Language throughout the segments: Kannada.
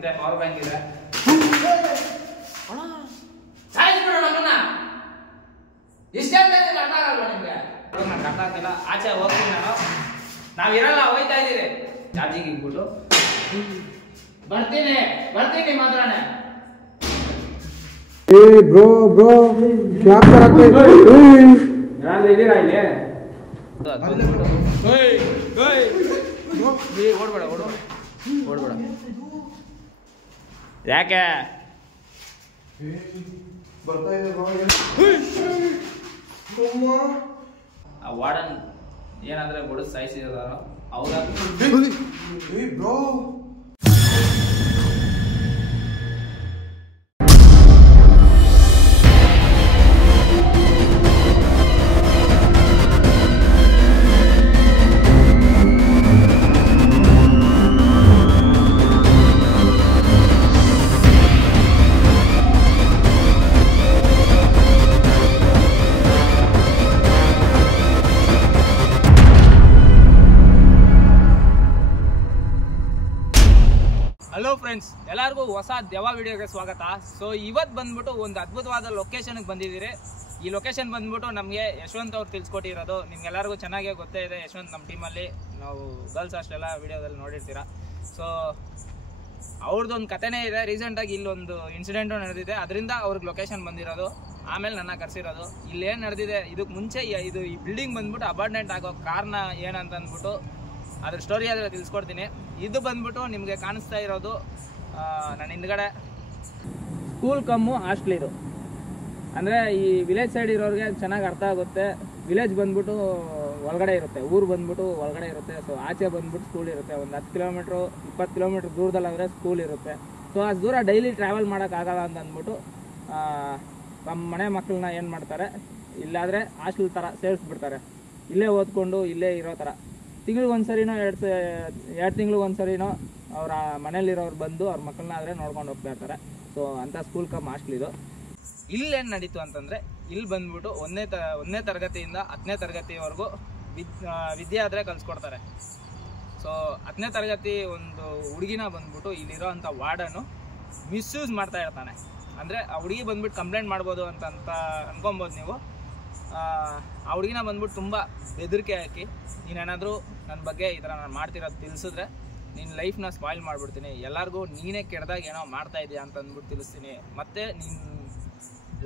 ಇದೆ ಪವರ್ ಬ್ಯಾಂಕ್ ಇದೆ. ಸಾಯಿಸ್ಬಿಡು ನಮ್ಮನ್ನ. ಇಷ್ಟೇ ಅರ್ಥ ಆಗಲ್ವಾ ನಿಮ್ಗೆ? ನಂಗೆ ಅರ್ಥ ಆಗ್ತಿಲ್ಲ. ಆಚೆ ಹೋಗ್ತೀನಿ ನಾನು. ನಾವಿರಲ್ಲ, ಹೋಯ್ತಾ ಇದ್ದೀರಿ. ಚಾರ್ಜಿಗೆ ಇಟ್ಬಿಟ್ಟು ಬರ್ತೀನಿ ಮಾತ್ರನೇ. ಬ್ರೋ क्या करते ಯಾರು ಇದ್ದೀರಾ ಇಲ್ಲಿ? ಓಡ್ಬೇಡ. ಯಾಕೆ ಬರ್ತಾ ಇದೆ ಆ ವಾರ್ಡನ್ ಏನಾದ್ರೆ ಬಡದು ಸಾಯಿಸಿದಾರೋ ಅವ್ರ ಬ್ರೋ. ಹಲೋ ಫ್ರೆಂಡ್ಸ್, ಎಲ್ಲರಿಗೂ ಹೊಸ ದೆವ್ವ ವಿಡಿಯೋಗೆ ಸ್ವಾಗತ. ಸೊ ಇವತ್ತು ಬಂದ್ಬಿಟ್ಟು ಒಂದು ಅದ್ಭುತವಾದ ಲೊಕೇಶನ್ಗೆ ಬಂದಿದ್ದೀರಿ. ಈ ಲೊಕೇಶನ್ ಬಂದ್ಬಿಟ್ಟು ನಮಗೆ ಯಶವಂತ್ ಅವ್ರು ತಿಳಿಸ್ಕೊಟ್ಟಿರೋದು. ನಿಮ್ಗೆಲ್ಲರಿಗೂ ಚೆನ್ನಾಗೇ ಗೊತ್ತೇ ಇದೆ. ಯಶವಂತ್ ನಮ್ಮ ಟೀಮಲ್ಲಿ ನಾವು ಗರ್ಲ್ಸ್ ಅಷ್ಟೆಲ್ಲ ವಿಡಿಯೋದಲ್ಲಿ ನೋಡಿರ್ತೀರ. ಸೊ ಅವ್ರದ್ದೊಂದು ಕಥೆನೇ ಇದೆ. ರೀಸೆಂಟಾಗಿ ಇಲ್ಲೊಂದು ಇನ್ಸಿಡೆಂಟು ನಡೆದಿದೆ, ಅದರಿಂದ ಅವ್ರಿಗೆ ಲೊಕೇಶನ್ ಬಂದಿರೋದು. ಆಮೇಲೆ ನನ್ನ ಕರೆಸಿರೋದು. ಇಲ್ಲೇನು ನಡೆದಿದೆ, ಇದಕ್ಕೆ ಮುಂಚೆ ಇದು ಈ ಬಿಲ್ಡಿಂಗ್ ಬಂದ್ಬಿಟ್ಟು ಅಪಾರ್ಟ್ಮೆಂಟ್ ಆಗೋ ಕಾರಣ ಏನಂತ ಅಂದ್ಬಿಟ್ಟು ಅದ್ರ ಸ್ಟೋರಿ ಆದರೆ ತಿಳಿಸ್ಕೊಡ್ತೀನಿ. ಇದು ಬಂದ್ಬಿಟ್ಟು ನಿಮಗೆ ಕಾಣಿಸ್ತಾ ಇರೋದು ನನ್ನ ಹಿಂದ್ಗಡೆ ಸ್ಕೂಲ್ ಕಮ್ಮು ಹಾಸ್ಟ್ಲ್. ಇದು ಅಂದರೆ ಈ ವಿಲೇಜ್ ಸೈಡ್ ಇರೋರಿಗೆ ಚೆನ್ನಾಗಿ ಅರ್ಥ ಆಗುತ್ತೆ. ವಿಲೇಜ್ ಬಂದ್ಬಿಟ್ಟು ಒಳಗಡೆ ಇರುತ್ತೆ, ಊರು ಬಂದ್ಬಿಟ್ಟು ಒಳಗಡೆ ಇರುತ್ತೆ. ಸೊ ಆಚೆ ಬಂದ್ಬಿಟ್ಟು ಸ್ಕೂಲ್ ಇರುತ್ತೆ. ಒಂದು 10 ಕಿಲೋಮೀಟ್ರು 20 ಕಿಲೋಮೀಟ್ರ್ ದೂರದಲ್ಲಾದರೆ ಸ್ಕೂಲ್ ಇರುತ್ತೆ. ಸೊ ಅಷ್ಟು ದೂರ ಡೈಲಿ ಟ್ರಾವೆಲ್ ಮಾಡೋಕ್ಕಾಗಲ್ಲ ಅಂತ ಅಂದ್ಬಿಟ್ಟು ನಮ್ಮ ಮನೆ ಮಕ್ಕಳನ್ನ ಏನು ಮಾಡ್ತಾರೆ, ಇಲ್ಲಾದರೆ ಹಾಸ್ಟೆಲ್ ಥರ ಸೇರಿಸ್ಬಿಡ್ತಾರೆ. ಇಲ್ಲೇ ಓದ್ಕೊಂಡು ಇಲ್ಲೇ ಇರೋ ಥರ ತಿಂಗ್ಳಿಗೆ ಒಂದು ಸರಿನೋ 2 ತಿಂಗ್ಳಿಗೆ ಒಂದು ಸರಿನೋ ಅವರ ಮನೇಲಿರೋರು ಬಂದು ಅವ್ರ ಮಕ್ಕಳನ್ನ ಆದರೆ ನೋಡ್ಕೊಂಡು ಹೋಗ್ತಾ ಇರ್ತಾರೆ. ಸೊ ಅಂಥ ಸ್ಕೂಲ್ ಕಮ್ ಹಾಸ್ಟೆಲ್ ಇದು. ಇಲ್ಲೇನು ನಡೀತು ಅಂತಂದರೆ, ಇಲ್ಲಿ ಬಂದ್ಬಿಟ್ಟು 1ನೇ ತರಗತಿಯಿಂದ 10ನೇ ತರಗತಿವರೆಗೂ ವಿದ್ಯೆ ಆದರೆ ಕಲಿಸ್ಕೊಡ್ತಾರೆ. ಸೊ 10ನೇ ತರಗತಿ ಒಂದು ಹುಡುಗಿನ ಬಂದ್ಬಿಟ್ಟು ಇಲ್ಲಿರೋ ಅಂಥ ವಾರ್ಡನ್ನು ಮಿಸ್ಯೂಸ್ ಮಾಡ್ತಾ ಇರ್ತಾನೆ. ಅಂದರೆ ಆ ಹುಡುಗಿ ಬಂದ್ಬಿಟ್ಟು ಕಂಪ್ಲೇಂಟ್ ಮಾಡ್ಬೋದು ಅಂತ ಅನ್ಕೊಬೋದು ನೀವು. ಆ ಹುಡುಗಿನ ಬಂದ್ಬಿಟ್ಟು ತುಂಬ ಬೆದರಿಕೆ ಹಾಕಿ, ನೀನೇನಾದರೂ ನನ್ನ ಬಗ್ಗೆ ಈ ಥರ ನಾನು ಮಾಡ್ತಿರೋದು ತಿಳಿಸಿದ್ರೆ ನಿನ್ನ ಲೈಫ್ನ ಸ್ಪಾಯ್ಲ್ ಮಾಡಿಬಿಡ್ತೀನಿ, ಎಲ್ಲರಿಗೂ ನೀನೇ ಕೆಡ್ದಾಗ ಏನೋ ಮಾಡ್ತಾ ಇದೆಯಾ ಅಂತ ಅಂದ್ಬಿಟ್ಟು ತಿಳಿಸ್ತೀನಿ, ಮತ್ತು ನೀನು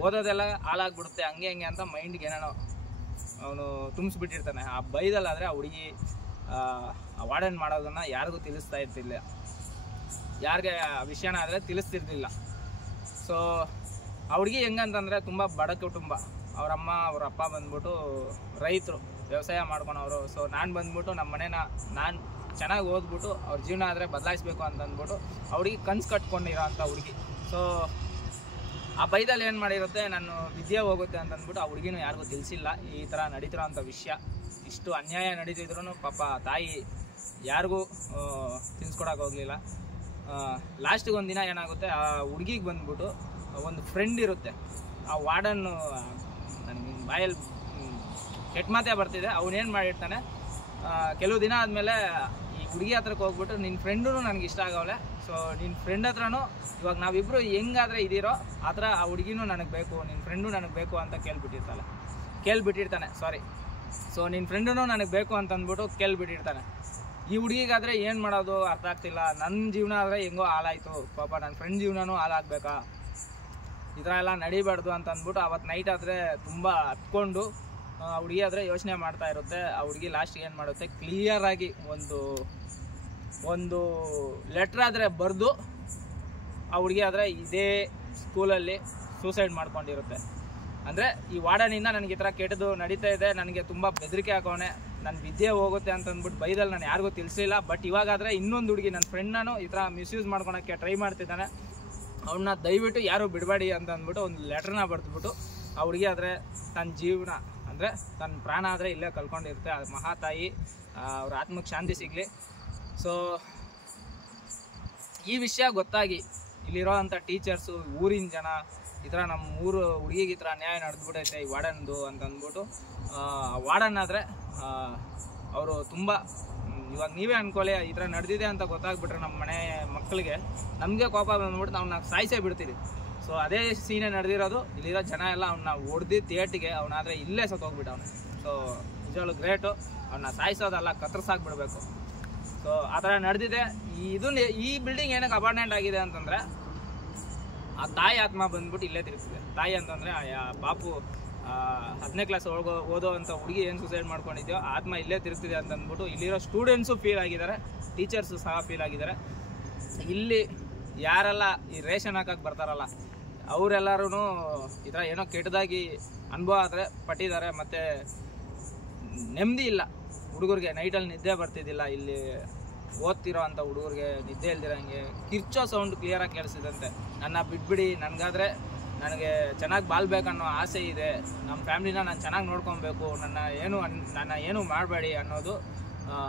ಓದೋದೆಲ್ಲ ಹಾಳಾಗ್ಬಿಡುತ್ತೆ, ಹಂಗೆ ಅಂತ ಮೈಂಡ್ಗೆ ಏನೇನೋ ಅವನು ತುಂಬಿಸ್ಬಿಟ್ಟಿರ್ತಾನೆ. ಆ ಬೈದಲ್ಲಾದರೆ ಆ ಹುಡುಗಿ ಆ ವಾರ್ಡನ್ ಮಾಡೋದನ್ನು ಯಾರಿಗೂ ತಿಳಿಸ್ತಾ ಇರ್ತಿಲ್ಲ, ಯಾರಿಗೆ ಆ ವಿಷಯನ ಆದರೆ ತಿಳಿಸ್ತಿರ್ಲಿಲ್ಲ. ಸೊ ಆ ಹುಡುಗಿ ಹೆಂಗಂತಂದರೆ ತುಂಬ ಬಡ ಕುಟುಂಬ. ಅವರಮ್ಮ ಅವ್ರ ಅಪ್ಪ ಬಂದ್ಬಿಟ್ಟು ರೈತರು, ವ್ಯವಸಾಯ ಮಾಡ್ಕೊಳೋರು. ಸೊ ನಾನು ಬಂದ್ಬಿಟ್ಟು ನಮ್ಮ ಮನೇನ ನಾನು ಚೆನ್ನಾಗಿ ಓದ್ಬಿಟ್ಟು ಅವ್ರ ಜೀವನ ಆದರೆ ಬದಲಾಯಿಸ್ಬೇಕು ಅಂತಂದ್ಬಿಟ್ಟು ಆ ಹುಡುಗಿ ಕನ್ಸು ಕಟ್ಕೊಂಡಿರೋ ಅಂಥ ಹುಡುಗಿ. ಸೊ ಆ ಬೈದಲ್ಲಿ ಏನು ಮಾಡಿರುತ್ತೆ, ನಾನು ವಿದ್ಯೆ ಹೋಗುತ್ತೆ ಅಂತಂದ್ಬಿಟ್ಟು ಆ ಹುಡುಗಿನೂ ಯಾರಿಗೂ ತಿಳಿಸಿಲ್ಲ ಈ ಥರ ನಡೀತಿರೋ ಅಂಥ ವಿಷಯ. ಇಷ್ಟು ಅನ್ಯಾಯ ನಡೀತಿದ್ರು ಪಾಪ ತಾಯಿ ಯಾರಿಗೂ ತಿನ್ಸ್ಕೊಡಕ್ಕೆ ಹೋಗಲಿಲ್ಲ. ಲಾಸ್ಟಿಗೆ ಒಂದಿನ ಏನಾಗುತ್ತೆ, ಆ ಹುಡುಗಿಗೆ ಬಂದ್ಬಿಟ್ಟು ಒಂದು ಫ್ರೆಂಡ್ ಇರುತ್ತೆ. ಆ ವಾರ್ಡನ್ನು ನನಗೆ ಬಾಯಲ್ಲಿ ಕೆಟ್ಟ ಮಾತೇ ಬರ್ತಿದೆ. ಅವನೇನು ಮಾಡಿರ್ತಾನೆ, ಕೆಲವು ದಿನ ಆದಮೇಲೆ ಈ ಹುಡುಗಿ ಹತ್ರಕ್ಕೆ ಹೋಗ್ಬಿಟ್ಟು, ನಿನ್ನ ಫ್ರೆಂಡೂ ನನಗೆ ಇಷ್ಟ ಆಗವಳೆ, ಸೊ ನಿನ್ನ ಫ್ರೆಂಡ್ ಹತ್ರನೂ ಇವಾಗ ನಾವಿಬ್ಬರು ಹೆಂಗಾದರೆ ಇದ್ದೀರೋ ಆ ಥರ ಆ ಹುಡುಗಿನೂ ನನಗೆ ಬೇಕು, ನಿನ್ನ ಫ್ರೆಂಡು ನನಗೆ ಬೇಕು ಅಂತ ಕೇಳ್ಬಿಟ್ಟಿರ್ತಾನೆ. ಸೊ ನಿನ್ನ ಫ್ರೆಂಡೂ ನನಗೆ ಬೇಕು ಅಂತಂದ್ಬಿಟ್ಟು ಕೇಳ್ಬಿಟ್ಟಿರ್ತಾನೆ. ಈ ಹುಡುಗಿಗಾದರೆ ಏನು ಮಾಡೋದು ಅರ್ಥ ಆಗ್ತಿಲ್ಲ. ನನ್ನ ಜೀವನ ಆದರೆ ಹೆಂಗೋ ಹಾಳಾಯಿತು, ಪಾಪ ನನ್ನ ಫ್ರೆಂಡ್ ಜೀವನನೂ ಹಾಳಾಗಬೇಕಾ, ಈ ಥರ ಎಲ್ಲ ನಡಿಬಾರ್ದು ಅಂತ ಅಂದ್ಬಿಟ್ಟು ಅವತ್ತು ನೈಟ್ ಆದರೆ ತುಂಬ ಹತ್ಕೊಂಡು ಆ ಹುಡುಗಿ ಆದರೆ ಯೋಚನೆ ಮಾಡ್ತಾ ಇರುತ್ತೆ. ಆ ಹುಡುಗಿ ಲಾಸ್ಟಿಗೆ ಏನು ಮಾಡುತ್ತೆ, ಕ್ಲಿಯರಾಗಿ ಒಂದು ಲೆಟ್ರ್ ಆದರೆ ಬರೆದು ಆ ಹುಡುಗಿ ಆದರೆ ಇದೇ ಸ್ಕೂಲಲ್ಲಿ ಸೂಸೈಡ್ ಮಾಡ್ಕೊಂಡಿರುತ್ತೆ. ಅಂದರೆ ಈ ವಾರ್ಡನಿಂದ ನನಗೆ ಈ ಥರ ಕೆಟ್ಟದ್ದು ನಡೀತಾ ಇದೆ, ನನಗೆ ತುಂಬ ಬೆದರಿಕೆ ಹಾಕೋನೆ, ನನ್ನ ವಿದ್ಯೆ ಹೋಗುತ್ತೆ ಅಂತಂದ್ಬಿಟ್ಟು ಬೈದಲ್ಲಿ ನಾನು ಯಾರಿಗೂ ತಿಳಿಸಿಲ್ಲ. ಬಟ್ ಇವಾಗಾದರೆ ಇನ್ನೊಂದು ಹುಡುಗಿ ನನ್ನ ಫ್ರೆಂಡ್ನೂ ಈ ಥರ ಮಿಸ್ಯೂಸ್ ಮಾಡ್ಕೊಳಕ್ಕೆ ಟ್ರೈ ಮಾಡ್ತಿದ್ದಾನೆ, ಅವನ್ನ ದಯವಿಟ್ಟು ಯಾರು ಬಿಡಬೇಡಿ ಅಂತ ಅಂದ್ಬಿಟ್ಟು ಒಂದು ಲೆಟ್ರನ್ನ ಬರೆದ್ಬಿಟ್ಟು ಆ ಹುಡುಗಿ ಆದರೆ ತನ್ನ ಜೀವನ ಅಂದರೆ ತನ್ನ ಪ್ರಾಣ ಆದರೆ ಇಲ್ಲೇ ಕಳ್ಕೊಂಡಿರುತ್ತೆ. ಅದು ಮಹಾತಾಯಿ ಅವ್ರ ಆತ್ಮಕ್ಕೆ ಶಾಂತಿ ಸಿಗಲಿ. ಸೊ ಈ ವಿಷಯ ಗೊತ್ತಾಗಿ ಇಲ್ಲಿರೋ ಅಂಥ ಟೀಚರ್ಸು, ಊರಿನ ಜನ, ಈ ಥರ ನಮ್ಮ ಊರು ಹುಡುಗಿಗೆ ಈ ಥರ ಅನ್ಯಾಯ ನಡೆದ್ಬಿಟ್ಟೈತೆ ಈ ವಾರ್ಡನ್ದು ಅಂತ ಅಂದ್ಬಿಟ್ಟು ವಾರ್ಡನ್ ಆದರೆ ಅವರು ತುಂಬ ಇವಾಗ ನೀವೇ ಅನ್ಕೊಳ್ಳಿ, ಈ ಥರ ನಡೆದಿದೆ ಅಂತ ಗೊತ್ತಾಗ್ಬಿಟ್ರೆ ನಮ್ಮ ಮನೆ ಮಕ್ಕಳಿಗೆ ನಮಗೆ ಕೋಪ ಬಂದ್ಬಿಟ್ಟು ನಾವು ಸಾಯಿಸೇ ಬಿಡ್ತೀವಿ. ಸೊ ಅದೇ ಸೀನೇ ನಡೆದಿರೋದು. ಇಲ್ಲಿರೋ ಜನ ಎಲ್ಲ ಅವನ್ನ ಹೊಡೆದು ಥಿಯೇಟ್ರಿಗೆ ಅವನಾದರೆ ಇಲ್ಲೇ ಸತ್ತೋಗ್ಬಿಟ್ಟು ಅವನು. ಸೊ ನಿಜವಾಗ್ಲೂ ಗ್ರೇಟು. ಅವನ್ನ ಸಾಯಿಸೋದಲ್ಲ, ಕತ್ತರಿಸಾಕ್ಬಿಡ್ಬೇಕು. ಸೊ ಆ ಥರ ನಡೆದಿದೆ. ಈ ಬಿಲ್ಡಿಂಗ್ ಏನಕ್ಕೆ ಅಪಾರ್ಟ್ಮೆಂಟ್ ಆಗಿದೆ ಅಂತಂದರೆ, ಆ ತಾಯಿ ಆತ್ಮ ಬಂದ್ಬಿಟ್ಟು ಇಲ್ಲೇ ತಿರುಗ್ತಿದೆ. ತಾಯಿ ಅಂತಂದರೆ ಪಾಪು 10ನೇ ಕ್ಲಾಸ್ ಓದೋ ಅಂತ ಹುಡುಗಿ ಏನು ಸೂಸೈಡ್ ಮಾಡ್ಕೊಂಡಿದ್ಯೋ ಆತ್ಮ ಇಲ್ಲೇ ತಿರುಗ್ತಿದೆ ಅಂತ ಅಂದ್ಬಿಟ್ಟು ಇಲ್ಲಿರೋ ಸ್ಟೂಡೆಂಟ್ಸು ಫೀಲ್ ಆಗಿದ್ದಾರೆ, ಟೀಚರ್ಸು ಸಹ ಫೀಲ್ ಆಗಿದ್ದಾರೆ. ಇಲ್ಲಿ ಯಾರೆಲ್ಲ ಈ ರೇಷನ್ ಹಾಕಕ್ಕೆ ಬರ್ತಾರಲ್ಲ ಅವರೆಲ್ಲರೂ ಈ ಥರ ಏನೋ ಕೆಟ್ಟದಾಗಿ ಅನುಭವ ಆದರೆ ಪಟ್ಟಿದ್ದಾರೆ. ಮತ್ತು ನೆಮ್ಮದಿ ಇಲ್ಲ ಹುಡುಗರಿಗೆ, ನೈಟಲ್ಲಿ ನಿದ್ದೆ ಬರ್ತಿದ್ದಿಲ್ಲ. ಇಲ್ಲಿ ಓದ್ತಿರೋ ಅಂಥ ಹುಡುಗರಿಗೆ ನಿದ್ದೆ ಇಲ್ದಿರಂಗೆ ಕಿರ್ಚೋ ಸೌಂಡ್ ಕ್ಲಿಯರಾಗಿ ಕೇಳಿಸಿದಂತೆ. ನನ್ನ ಬಿಟ್ಬಿಡಿ, ನನಗೆ ಚೆನ್ನಾಗಿ ಬಾಳ್ಬೇಕನ್ನೋ ಆಸೆ ಇದೆ, ನಮ್ಮ ಫ್ಯಾಮ್ಲಿನ ನಾನು ಚೆನ್ನಾಗಿ ನೋಡ್ಕೊಬೇಕು, ನನ್ನ ಏನು ಮಾಡಬೇಡಿ ಅನ್ನೋದು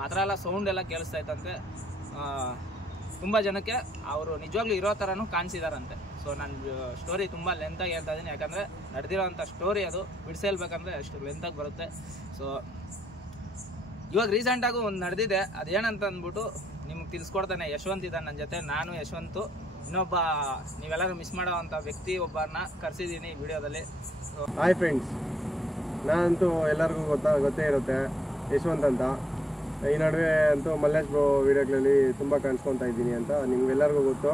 ಆ ಥರ ಎಲ್ಲ ಸೌಂಡ್ ಎಲ್ಲ ಕೇಳಿಸ್ತಾ ಇತ್ತಂತೆ. ತುಂಬ ಜನಕ್ಕೆ ಅವರು ನಿಜವಾಗ್ಲೂ ಇರೋ ಥರನೂ ಕಾಣಿಸಿದಾರಂತೆ. ಸೊ ನಾನು ಸ್ಟೋರಿ ತುಂಬ ಲೆಂತಾಗಿ ಹೇಳ್ತಾ ಇದ್ದೀನಿ, ಯಾಕಂದರೆ ನಡೆದಿರೋಂಥ ಸ್ಟೋರಿ ಅದು ಬಿಡಿಸೇಳ್ಬೇಕಂದ್ರೆ ಅಷ್ಟು ಲೆಂತಾಗಿ ಬರುತ್ತೆ. ಸೊ ಇವಾಗ ರೀಸೆಂಟಾಗೂ ಒಂದು ನಡೆದಿದೆ, ಅದೇನಂತ ಅಂದ್ಬಿಟ್ಟು ನಿಮ್ಗೆ ತಿಳಿಸ್ಕೊಡ್ತಾನೆ. ಯಶವಂತ್ ಇದ್ದಾನೆ ನನ್ನ ಜೊತೆ, ನಾನು ಯಶವಂತು, ಇನ್ನೊಬ್ಬ ನೀವೆಲ್ಲರೂ ಮಿಸ್ ಮಾಡೋ ಅಂಥ ವ್ಯಕ್ತಿ ಒಬ್ಬರನ್ನ ಕರೆಸಿದ್ದೀನಿ ವಿಡಿಯೋದಲ್ಲಿ. ಹಾಯ್ ಫ್ರೆಂಡ್ಸ್, ನಾನಂತೂ ಎಲ್ಲರಿಗೂ ಗೊತ್ತೇ ಇರುತ್ತೆ ಯಶವಂತ್ ಅಂತ. ಈ ನಡುವೆ ಅಂತೂ ಮಲ್ಲೇಶ್ ಬ್ರೋ ವಿಡಿಯೋಗಳಲ್ಲಿ ತುಂಬ ಕಾಣಿಸ್ಕೊತಾ ಇದ್ದೀನಿ ಅಂತ ನಿಮ್ಗೆಲ್ಲರಿಗೂ ಗೊತ್ತು.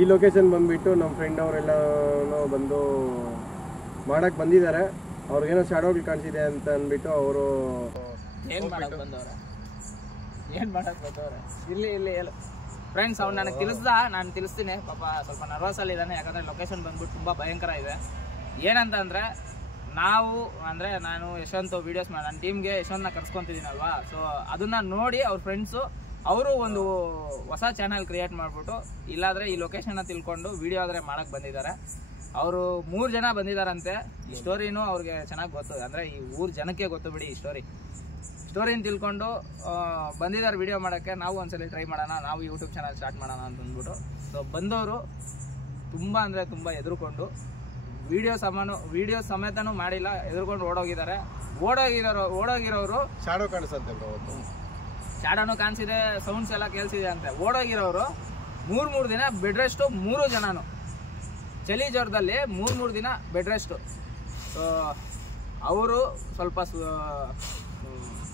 ಈ ಲೊಕೇಶನ್ ಬಂದುಬಿಟ್ಟು ನಮ್ಮ ಫ್ರೆಂಡ್ ಅವರೆಲ್ಲನೂ ಬಂದು ಮಾಡೋಕ್ಕೆ ಬಂದಿದ್ದಾರೆ. ಅವ್ರಿಗೇನೋ ಶಾಡೋಗಳು ಕಾಣಿಸಿದೆ ಅಂತ ಅಂದ್ಬಿಟ್ಟು ಅವರು ಏನು ಮಾಡಕ್ಕೆ ಬಂದವ್ರೆ ಇಲ್ಲಿ ಹೇಳು ಫ್ರೆಂಡ್ಸ್. ಅವ್ನು ನನಗೆ ನಾನು ತಿಳಿಸ್ತೀನಿ. ಪಾಪ ಸ್ವಲ್ಪ ನರ್ವಸಲ್ಲಿ ಇದ್ದಾನೆ, ಯಾಕಂದರೆ ಲೊಕೇಶನ್ ಬಂದ್ಬಿಟ್ಟು ತುಂಬ ಭಯಂಕರ ಇದೆ. ಏನಂತ ಅಂದರೆ ನಾನು ಯಶವಂತ್ ವೀಡಿಯೋಸ್ ನನ್ನ ಟೀಮ್ಗೆ ಯಶವಂತನ ಕರ್ಸ್ಕೊತಿದ್ದೀನಲ್ವಾ. ಸೊ ಅದನ್ನು ನೋಡಿ ಅವ್ರ ಫ್ರೆಂಡ್ಸು ಅವರು ಒಂದು ಹೊಸ ಚಾನಲ್ ಕ್ರಿಯೇಟ್ ಮಾಡಿಬಿಟ್ಟು ಇಲ್ಲಾದರೆ ಈ ಲೊಕೇಶನ್ನ ತಿಳ್ಕೊಂಡು ವೀಡಿಯೋ ಆದರೆ ಮಾಡೋಕ್ಕೆ ಬಂದಿದ್ದಾರೆ. ಅವರು 3 ಜನ ಬಂದಿದ್ದಾರಂತೆ. ಈ ಸ್ಟೋರಿನೂ ಅವ್ರಿಗೆ ಚೆನ್ನಾಗಿ ಗೊತ್ತು, ಅಂದರೆ ಈ ಊರು ಜನಕ್ಕೆ ಗೊತ್ತು ಬಿಡಿ ಈ ಸ್ಟೋರಿನ ತಿಳ್ಕೊಂಡು ಬಂದಿದ್ದಾರೆ ವೀಡಿಯೋ ಮಾಡೋಕ್ಕೆ. ನಾವು ಒಂದ್ಸಲ ಟ್ರೈ ಮಾಡೋಣ, ನಾವು ಯೂಟ್ಯೂಬ್ ಚಾನಲ್ ಸ್ಟಾರ್ಟ್ ಮಾಡೋಣ ಅಂತ ಅಂದ್ಬಿಟ್ಟು. ಸೊ ಬಂದವರು ತುಂಬ ಅಂದರೆ ತುಂಬ ಹೆದರ್ಕೊಂಡು ವಿಡಿಯೋ ಸಮೇತನೂ ಮಾಡಿಲ್ಲ, ಹೆದರ್ಕೊಂಡು ಓಡೋಗಿದ್ದಾರೆ. ಓಡೋಗಿರೋರು ಶಾಡೋ ಕಾಣಿಸುತ್ತೆ, ಶಾಡೋನು ಕಾಣಿಸಿದೆ, ಸೌಂಡ್ಸ್ ಎಲ್ಲ ಕೇಳಿಸಿದೆ ಅಂತೆ. ಓಡೋಗಿರೋರು 3 ದಿನ ಬೆಡ್ ರೆಸ್ಟು, 3 ಜನನು ಚಳಿ ಜ್ವರದಲ್ಲಿ 3 ದಿನ ಬೆಡ್ ರೆಸ್ಟು. ಅವರು ಸ್ವಲ್ಪ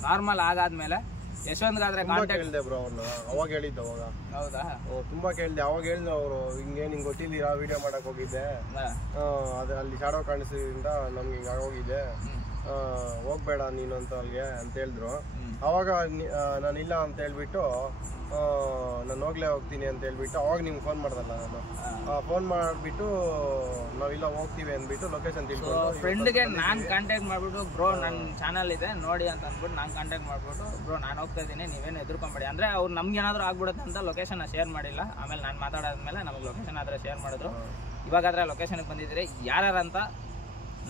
ನಾರ್ಮಲ್ ಆಗಾದ್ಮೇಲೆ ಯಶವಂತ್ಗಾದ್ರೆ ಕೇಳಿದೆ ಬ್ರೋ ಅವ್ರನ್ನ. ಅವಾಗ ಹೇಳಿದ್ದೆ ಅವಾಗ. ಹೌದಾ? ತುಂಬಾ ಕೇಳಿದೆ. ಅವಾಗ ಹೇಳಿದ್ರು ಅವರು, ಹಿಂಗೆ ನಿಂಗೆ ಗೊತ್ತಿಲ್ಲ ವಿಡಿಯೋ ಮಾಡಕ್ ಹೋಗಿದ್ದೆ, ಅದು ಅಲ್ಲಿ ಶಾಡೋ ಕಾಣಿಸಿದ್ರಿಂದ ನಮ್ಗೆ ಹಿಂಗೆ ಆಗೋಗಿದೆ, ಹೋಗ್ಬೇಡ ನೀನು ಅಂತ ಅಲ್ಲಿಗೆ ಅಂತ ಹೇಳಿದ್ರು. ಅವಾಗ ನಾನಿಲ್ಲ ಅಂತ ಹೇಳ್ಬಿಟ್ಟು ನಾನು ಹೋಗ್ತೀನಿ ಅಂತ ಹೇಳ್ಬಿಟ್ಟು ಅವಾಗ ನಿಮ್ಗೆ ಫೋನ್ ಮಾಡ್ದಲ್ಲ, ನಾನು ಫೋನ್ ಮಾಡಿಬಿಟ್ಟು ನಾವಿಲ್ಲ ಹೋಗ್ತೀವಿ ಅಂದ್ಬಿಟ್ಟು ಲೊಕೇಶನ್ ತಿಳ್ಕೊಂಡು ಫ್ರೆಂಡ್ಗೆ ನಾನು ಕಾಂಟ್ಯಾಕ್ಟ್ ಮಾಡಿಬಿಟ್ಟು ಬ್ರೋ ನನ್ನ ಚಾನಲ್ ಇದೆ ನೋಡಿ ಅಂತ ಅಂದ್ಬಿಟ್ಟು ನಾನು ಕಾಂಟ್ಯಾಕ್ಟ್ ಮಾಡಿಬಿಟ್ಟು ಬ್ರೋ ನಾನು ಹೋಗ್ತಾ ಇದ್ದೀನಿ, ನೀವೇನು ಎದುರ್ಕೊಂಬೇಡಿ ಅಂದರೆ ಅವ್ರು ನಮ್ಗೆ ಏನಾದರೂ ಆಗ್ಬಿಡುತ್ತೆ ಅಂತ ಲೊಕೇಶನ್ನ ಶೇರ್ ಮಾಡಿಲ್ಲ. ಆಮೇಲೆ ನಾನು ಮಾತಾಡಾದ್ಮೇಲೆ ನಮಗೆ ಲೊಕೇಶನ್ ಆದರೆ ಶೇರ್ ಮಾಡಿದ್ರು. ಇವಾಗಾದರೆ ಲೊಕೇಶನ್ಗೆ ಬಂದಿದ್ದೀರಿ. ಯಾರ್ಯಾರಂತ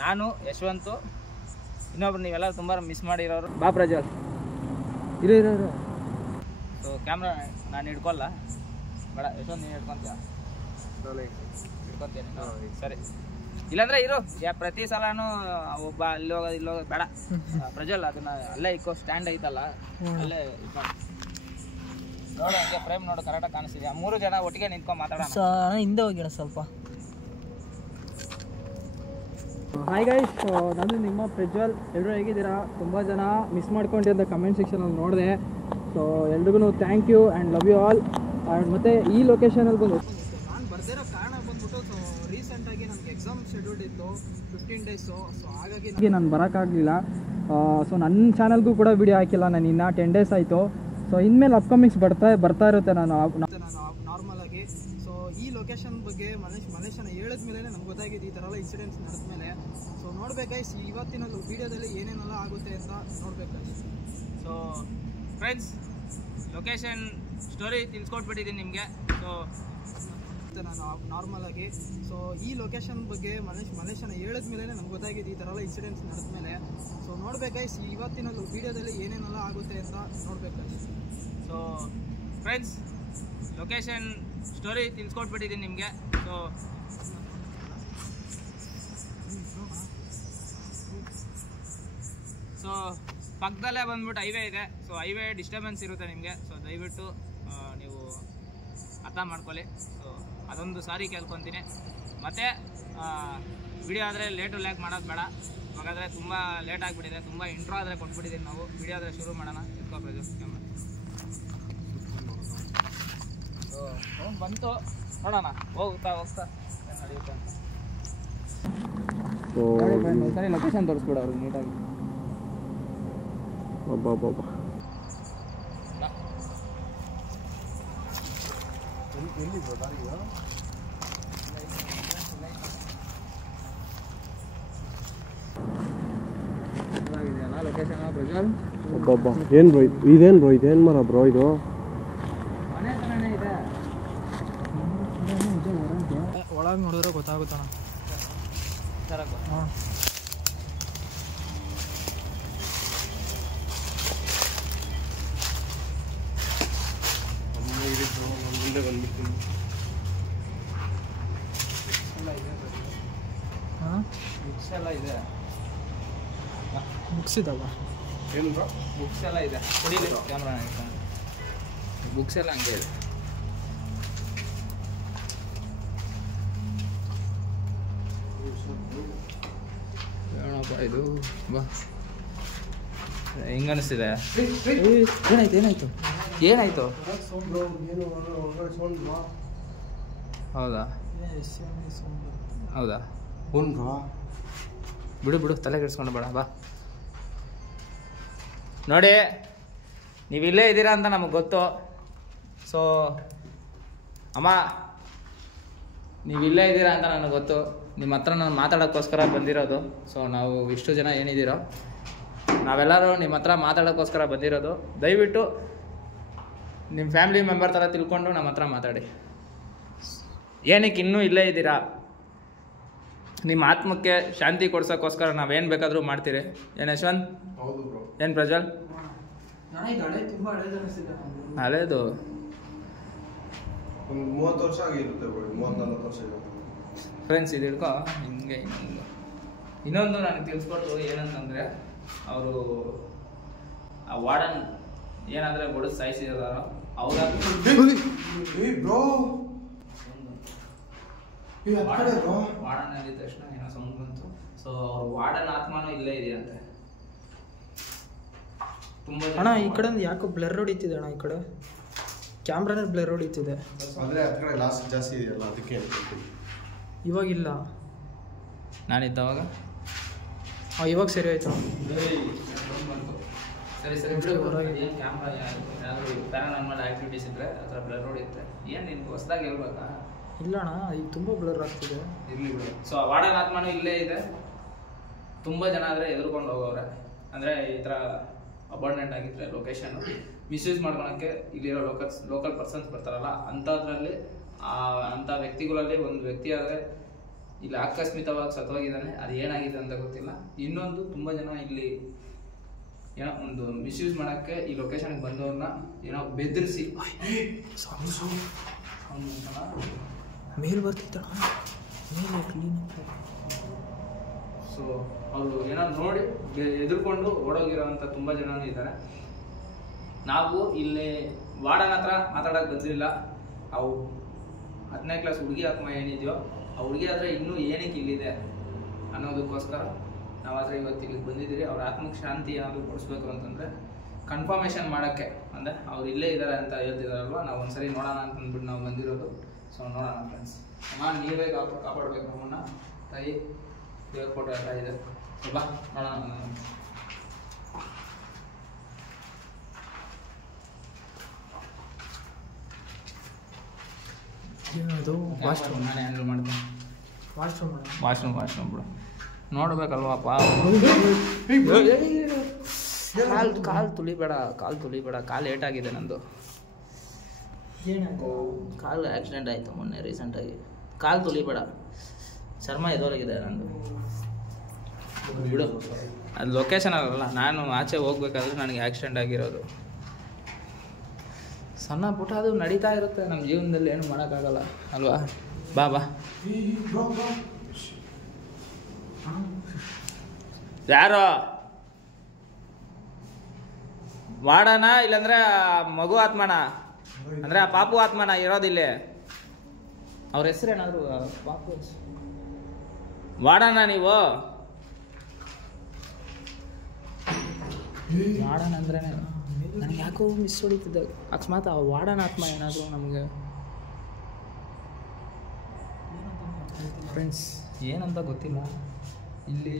ನಾನು, ಯಶವಂತು, ಇನ್ನೊಬ್ರು ನೀವೆಲ್ಲ ತುಂಬ ಮಿಸ್ ಮಾಡಿರೋರು ಬಾ ಪ್ರಜ್ವಲ್ ಇರೋ. ಸೊ ಕ್ಯಾಮ್ರಾ ನಾನು ಹಿಡ್ಕೊಲ್ಲ, ಬೇಡ ಯಶವಂತ್ ನೀನು ಹಿಡ್ಕೊತೀಯ? ಹಿಡ್ಕೊತೀನಿ ಸರಿ. ಇಲ್ಲಾಂದ್ರೆ ಇರು, ಪ್ರತಿ ಸಲನೂ ಒಬ್ಬ ಅಲ್ಲಿ ಹೋಗೋದು ಇಲ್ಲಿ ಹೋಗೋದು ಬೇಡ. ಪ್ರಜ್ವಲ್ ಅದನ್ನ ಅಲ್ಲೇ ಇಕ್ಕೋ, ಸ್ಟ್ಯಾಂಡ್ ಐತಲ್ಲ ಅಲ್ಲೇ ನೋಡು, ಹಂಗೆ ಫ್ರೇಮ್ ನೋಡು ಕರೆಕ್ಟಾಗಿ ಕಾಣಿಸ್ತಿದ್ಯಾ? 3 ಜನ ಒಟ್ಟಿಗೆ ನಿಂತ್ಕೊಂಡು ಮಾತಾಡೋಣ. ಹಿಂದೆ ಹೋಗಿಡ ಸ್ವಲ್ಪ. ಹಾಯ್ ಗೈಸ್, ನಾನು ನಿಮ್ಮ ಪ್ರಜ್ವಲ್. ಎಲ್ಲರೂ ಹೇಗಿದ್ದೀರಾ? ತುಂಬ ಜನ ಮಿಸ್ ಮಾಡ್ಕೊಂಡಿದ್ದ ಕಮೆಂಟ್ ಸೆಕ್ಷನಲ್ಲಿ ನೋಡಿದೆ. ಸೊ ಎಲ್ರಿಗೂ thank you and love you all. And ಮತ್ತು ಈ ಲೊಕೇಶನಲ್ಲಿ ಬಂದು ನಾನು ಬರ್ದಿರೋ ಕಾರಣ ಬಂದ್ಬಿಟ್ಟು ರೀಸೆಂಟಾಗಿ ನನಗೆ ಎಕ್ಸಾಮ್ ಶೆಡ್ಯೂಲ್ಡ್ ಇತ್ತು 15 ಡೇಸು. ಸೊ ಹಾಗಾಗಿ ನಾನು ಬರೋಕ್ಕಾಗಲಿಲ್ಲ. ಸೊ ನನ್ನ ಚಾನಲ್ಗೂ ಕೂಡ ವಿಡಿಯೋ ಹಾಕಿಲ್ಲ ನಾನು ಇನ್ನು 10 ಡೇಸ್ ಆಯಿತು. ಸೊ ಇನ್ಮೇಲೆ ಅಪ್ಕಮಿಂಗ್ಸ್ ಬರ್ತಾ ಇರುತ್ತೆ. ನಾನು ನಾರ್ಮಲ್ ಆಗಿ ಸೊ ಈ ಲೊಕೇಶನ್ ಬಗ್ಗೆ ಮಲೇಶನ ಹೇಳಿದ್ಮೇಲೆ ನಮ್ಗೆ ಗೊತ್ತಾಗಿದೆ ಈ ಥರ ಎಲ್ಲ ಇನ್ಸಿಡೆಂಟ್ಸ್ ನಡೆದ್ಮೇಲೆ. ಸೊ ನೋಡ್ಬೇಕಾಯ್ತು ಇವತ್ತಿನ ವೀಡಿಯೋದಲ್ಲಿ ಏನೇನೆಲ್ಲ ಆಗುತ್ತೆ ಅಂತ ನೋಡ್ಬೇಕಾಯ್ತು. ಸೊ ಫ್ರೆಂಡ್ಸ್, ಲೊಕೇಶನ್ ಸ್ಟೋರಿ ತಿಳಿಸ್ಕೊಟ್ಬಿಟ್ಟಿದ್ದೀನಿ ನಿಮಗೆ. ಸೊ ನಾನು ನಾರ್ಮಲ್ ಆಗಿ ಸೊ ಈ ಲೊಕೇಶನ್ ಬಗ್ಗೆ ಮಲೇಶನ ಹೇಳಿದ್ಮೇಲೆ ನಮ್ಗೆ ಗೊತ್ತಾಗಿದೆ ಈ ಥರ ಎಲ್ಲ ಇನ್ಸಿಡೆಂಟ್ಸ್ ನಡೆದ್ಮೇಲೆ. ಸೊ ನೋಡ್ಬೇಕಾಯ್ತು ಇವತ್ತಿನ ವೀಡಿಯೋದಲ್ಲಿ ಏನೇನೆಲ್ಲ ಆಗುತ್ತೆ ಅಂತ ನೋಡ್ಬೇಕಾಯ್ತು. ಸೊ ಫ್ರೆಂಡ್ಸ್, ಲೊಕೇಶನ್ ಸ್ಟೋರಿ ತಿಳಿಸ್ಕೊಟ್ಬಿಟ್ಟಿದ್ದೀನಿ ನಿಮಗೆ. ಸೊ ಪಕ್ಕದಲ್ಲೇ ಬಂದ್ಬಿಟ್ಟು ಹೈವೇ ಇದೆ. ಸೊ ಹೈವೇ ಡಿಸ್ಟರ್ಬೆನ್ಸ್ ಇರುತ್ತೆ ನಿಮಗೆ. ಸೊ ದಯವಿಟ್ಟು ನೀವು ಅರ್ಥ ಮಾಡ್ಕೊಳ್ಳಿ. ಸೊ ಅದೊಂದು ಸಾರಿ ಕೇಳ್ಕೊತೀನಿ. ಮತ್ತು ವಿಡಿಯೋ ಆದರೆ ಲೇಟ್ ಮಾಡೋದು ಬೇಡ. ಹಾಗಾದರೆ ತುಂಬ ಲೇಟ್ ಆಗಿಬಿಟ್ಟಿದೆ. ತುಂಬ ಇಂಟ್ರೋ ಆದರೆ ಕೊಟ್ಬಿಟ್ಟಿದ್ದೀನಿ ನಾವು. ವಿಡಿಯೋ ಆದರೆ ಶುರು ಮಾಡೋಣ. ಸೊ ಬಂತು ನೋಡೋಣ. ಹೋಗ್ತಾ ನಡೆಯುತ್ತೆ. ಸರಿ ಲೊಕೇಶನ್ ತೋರಿಸ್ಬಿಡ ಅವ್ರಿಗೆ ನೀಟಾಗಿ. ಲೊಕೇಶನ್ ಪ್ರಜ್ವಲ್ ಏನ್ ಬ್ರೋ ಇದೇನ್ ಮರ ಬ್ರೋ ಇದು? ಮನೆ ಥರನೇ ಇದೆ. ಒಳಗೆ ನೋಡಿದ್ರೆ ಗೊತ್ತಾಗುತ್ತಣ್ಣ. ಹಾಂ ಮುಂದೆ ಬಂದ್ಬಿಡ್ತೀನಿ. ಹಾಂ ಬುಕ್ಸ್ ಎಲ್ಲ ಇದೆ. ಬುಕ್ಸ್ ಇದ್ದಾವ? ಏನು ಬ್ರೋ? ಬುಕ್ಸ್ ಎಲ್ಲ ಇದೆ. ಕುಡೀಲಿ ಕ್ಯಾಮ್ರಾ ಬುಕ್ಸ್ ಎಲ್ಲ ಹಂಗೆ ಇದೆ. ಏನಪ್ಪ ಇದು? ಬಾ ಹೆಂಗೆ ಅನಿಸ್ತಿದೆ? ಏನಾಯ್ತು? ಹೌದಾ ಬಿಡು ತಲೆ ಕೆಡಿಸ್ಕೊಂಡು ಬೇಡ. ಬಾ ನೋಡಿ, ನೀವು ಇಲ್ಲೇ ಇದ್ದೀರಾ ಅಂತ ನಮಗೆ ಗೊತ್ತು. ಸೊ ಅಮ್ಮ, ನೀವು ಇಲ್ಲೇ ಇದ್ದೀರಾ ಅಂತ ನನಗೆ ಗೊತ್ತು. ನಿಮ್ಮ ಹತ್ರ ನಾನು ಮಾತಾಡೋಕ್ಕೋಸ್ಕರ ಬಂದಿರೋದು. ಸೊ ನಾವು ಇಷ್ಟು ಜನ ಏನಿದ್ದೀರೋ ನಾವೆಲ್ಲರೂ ನಿಮ್ಮ ಹತ್ರ ಮಾತಾಡೋಕ್ಕೋಸ್ಕರ ಬಂದಿರೋದು. ದಯವಿಟ್ಟು ನಿಮ್ಮ ಫ್ಯಾಮಿಲಿ ಮೆಂಬರ್ ಥರ ತಿಳ್ಕೊಂಡು ನಮ್ಮ ಹತ್ರ ಮಾತಾಡಿ. ಏನಕ್ಕೆ ಇನ್ನೂ ಇಲ್ಲೇ ಇದ್ದೀರಾ? ನಿಮ್ಮ ಆತ್ಮಕ್ಕೆ ಶಾಂತಿ ಕೊಡ್ಸೋಕ್ಕೋಸ್ಕರ ನಾವೇನು ಬೇಕಾದರೂ ಮಾಡ್ತೀರಿ. ಏನು ಯಶವಂತ್? ಹೌದು ಬ್ರೋ. ಏನು ಪ್ರಜ್ವಲ್? ಹಳೇದು ಒಂದು 30 ವರ್ಷ ಆಗಿರುತ್ತೆ ಬ್ರೋ. 34 ವರ್ಷ ಫ್ರೆಂಡ್ಸ್. ಇದು ಹಿಡ್ಕೊ ಹಿಂಗೆ. ಇನ್ನೊಂದು ನನಗೆ ತಿಳಿಸ್ಕೊಟ್ಟು ಏನಂತಂದರೆ, ಅವರು ಆ ವಾರ್ಡನ್ ಏನಾದರೆ ಬಡದು ಸಾಯಿಸಿದಾರೋ ಅವ್ರ ವಾರ್ಡನ್ ಆಗಿದ ತಕ್ಷಣ ಏನೋ ಸೌಂಡ್ ಬಂತು. ಸೊ ಅವ್ರ ವಾರ್ಡನ್ ಆತ್ಮನೂ ಇಲ್ಲೇ ಇದೆಯಂತೆ. ತುಂಬ ಅಣ್ಣ ಈ ಕಡೆ ಯಾಕೋ ಬ್ಲರ್ ಹೊಡಿತಿದೆ ಅಣ್ಣ. ಈ ಕಡೆ ಕ್ಯಾಮ್ರಾನೇ ಬ್ಲರ್ ಹೊಡಿತಿದೆ. ಅಂದರೆ ಆ ಕಡೆ ಲಾಸ್ಟ್ ಜಾಸ್ತಿ ಇದೆಯಲ್ಲ, ಅದಕ್ಕೆ ಇವಾಗಿಲ್ಲ. ನಾನಿದ್ದವಾಗ ಇವಾಗ ಸರಿ ಆಯ್ತು. ಸರಿ ಏನು ಕ್ಯಾಮ್ರಾ ಏನಾದರೂ ಪ್ಯಾರಾನಾರ್ಮಲ್ ಆ್ಯಕ್ಟಿವಿಟೀಸ್ ಇದ್ದರೆ ಆ ಥರ ಬ್ಲರ್ ಹೊಡಿಯುತ್ತೆ. ಏನು ನಿನ್ಗೆ ಹೊಸದಾಗಿ ಹೇಳ್ಬೇಕಾ? ಇಲ್ಲ ಅಣ್ಣ, ಈಗ ತುಂಬ ಬ್ಲರ್ ಆಗ್ತಿದೆ. ಇರಲಿ ಬಿಡು. ಸೊ ವಾರ್ಡನ್ ಆತ್ಮನೂ ಇಲ್ಲೇ ಇದೆ. ತುಂಬ ಜನ ಆದರೆ ಎದುರ್ಕೊಂಡು ಹೋಗೋರೆ. ಅಂದರೆ ಈ ಥರ ಅಬಾಂಡೆಂಟ್ ಆಗಿದ್ರೆ ಲೊಕೇಶನ್ನು ಮಿಸ್ಯೂಸ್ ಮಾಡ್ಕೊಳಕ್ಕೆ ಇಲ್ಲಿರೋ ಲೋಕಲ್ ಪರ್ಸನ್ಸ್ ಬರ್ತಾರಲ್ಲ, ಅಂಥದ್ರಲ್ಲಿ ಅಂಥ ವ್ಯಕ್ತಿಗಳಲ್ಲಿ ಒಂದು ವ್ಯಕ್ತಿ ಆದರೆ ಇಲ್ಲಿ ಆಕಸ್ಮಿಕವಾಗಿ ಸತ್ತೋಗಿದ್ದಾನೆ. ಅದು ಏನಾಗಿದೆ ಅಂತ ಗೊತ್ತಿಲ್ಲ. ಇನ್ನೊಂದು ತುಂಬ ಜನ ಇಲ್ಲಿ ಏನೋ ಒಂದು ಮಿಸ್ಯೂಸ್ ಮಾಡೋಕ್ಕೆ ಈ ಲೊಕೇಶನ್ಗೆ ಬಂದವ್ರನ್ನ ಏನೋ ಬೆದರಿಸಿ ಮೇಲ್ ಬರ್ತಿದ್ದ ಮೇಲೆ ಕ್ಲೀನ್. ಸೊ ಅವರು ಏನೋ ನೋಡಿ ಎದುರ್ಕೊಂಡು ಓಡೋಗಿರೋವಂಥ ತುಂಬ ಜನನೂ ಇದ್ದಾರೆ. ನಾವು ಇಲ್ಲಿ ವಾರ್ಡನ್ ಹತ್ರ ಮಾತಾಡೋಕೆ ಬಂದಿರಲಿಲ್ಲ. ಅವು 10ನೇ ಕ್ಲಾಸ್ ಹುಡುಗಿ ಆತ್ಮ ಏನಿದೆಯೋ ಆ ಹುಡುಗಿ ಆದರೆ ಇನ್ನೂ ಏನಕ್ಕೆ ಇಲ್ಲಿದೆ ಅನ್ನೋದಕ್ಕೋಸ್ಕರ ನಾವು ಆದರೆ ಇವತ್ತು ಇಲ್ಲಿಗೆ ಬಂದಿದ್ದೀರಿ. ಅವ್ರ ಆತ್ಮಕ್ಕೆ ಶಾಂತಿ ಏನಾದರೂ ಕೊಡಿಸ್ಬೇಕು ಅಂತಂದರೆ ಕನ್ಫರ್ಮೇಷನ್ ಮಾಡೋಕ್ಕೆ, ಅಂದರೆ ಅವ್ರು ಇಲ್ಲೇ ಇದ್ದಾರೆ ಅಂತ ಹೇಳ್ತಿದಾರಲ್ವ, ನಾವು ಒಂದ್ಸರಿ ನೋಡೋಣ ಅಂತಂದ್ಬಿಟ್ಟು ನಾವು ಬಂದಿರೋದು. ಸೊ ನೋಡೋಣ ಫ್ರೆಂಡ್ಸ್. ಅಮ್ಮ ನೀವೇ ಕಾಪಾಡಬೇಕು ನಮ್ಮನ್ನ. ತಾಯಿ ದೇವ್ರ ಫೋಟೋ ಎಲ್ಲ ಇದೆ. ಬಾ ನೋಡೋಣ. ಅದು ವಾಶ್ರೂಮ್ ನಾನೇ ಹ್ಯಾಂಡಲ್ ಮಾಡ್ತೀನಿ. ವಾಶ್ರೂಮ್ ಬಿಡು. ನೋಡ್ಬೇಕಲ್ವಪ್ಪ. ಕಾಲು ತುಳಿಬೇಡ. ಕಾಲು ಏಟಾಗಿದೆ ನಂದು. ಕಾಲು ಆಕ್ಸಿಡೆಂಟ್ ಆಯಿತು ಮೊನ್ನೆ ರೀಸೆಂಟಾಗಿ. ಕಾಲು ತುಳಿಬೇಡ. ಚರ್ಮ ಎದೋರಾಗಿದೆ ನಂದು. ಬಿಡು, ಅದು ಲೊಕೇಶನ್ ಅಲ್ಲ. ನಾನು ಆಚೆ ಹೋಗ್ಬೇಕಾದ್ರೆ ನನಗೆ ಆಕ್ಸಿಡೆಂಟ್ ಆಗಿರೋದು. ಸಣ್ಣ ಪುಟ್ಟ ಅದು ನಡೀತಾ ಇರುತ್ತೆ ನಮ್ಮ ಜೀವನದಲ್ಲಿ, ಏನು ಮಾಡೋಕ್ಕಾಗಲ್ಲ ಅಲ್ವಾ? ಬಾ. ಯಾರೋ ವಾಡನ ಇಲ್ಲಾಂದ್ರೆ ಮಗು ಆತ್ಮನ ಅಂದ್ರೆ ಆ ಪಾಪು ಆತ್ಮನ ಇರೋದಿಲ್ಲ. ಅವ್ರ ಹೆಸರೇನಾದ್ರು ಪಾಪು ವಾಡನ ನೀವು ವಾಡನ ಅಂದ್ರೆ ನನಗೆ ಯಾಕೋ ಮಿಸ್ ಹೊಡಿತಿದ್ದ. ಅಕಸ್ಮಾತ್ ಆ ವಾಡನ ಆತ್ಮ ಏನಾದ್ರು ನಮಗೆ ಫ್ರೆಂಡ್ಸ್ ಏನಂತ ಗೊತ್ತಿಲ್ಲ. ಇಲ್ಲಿ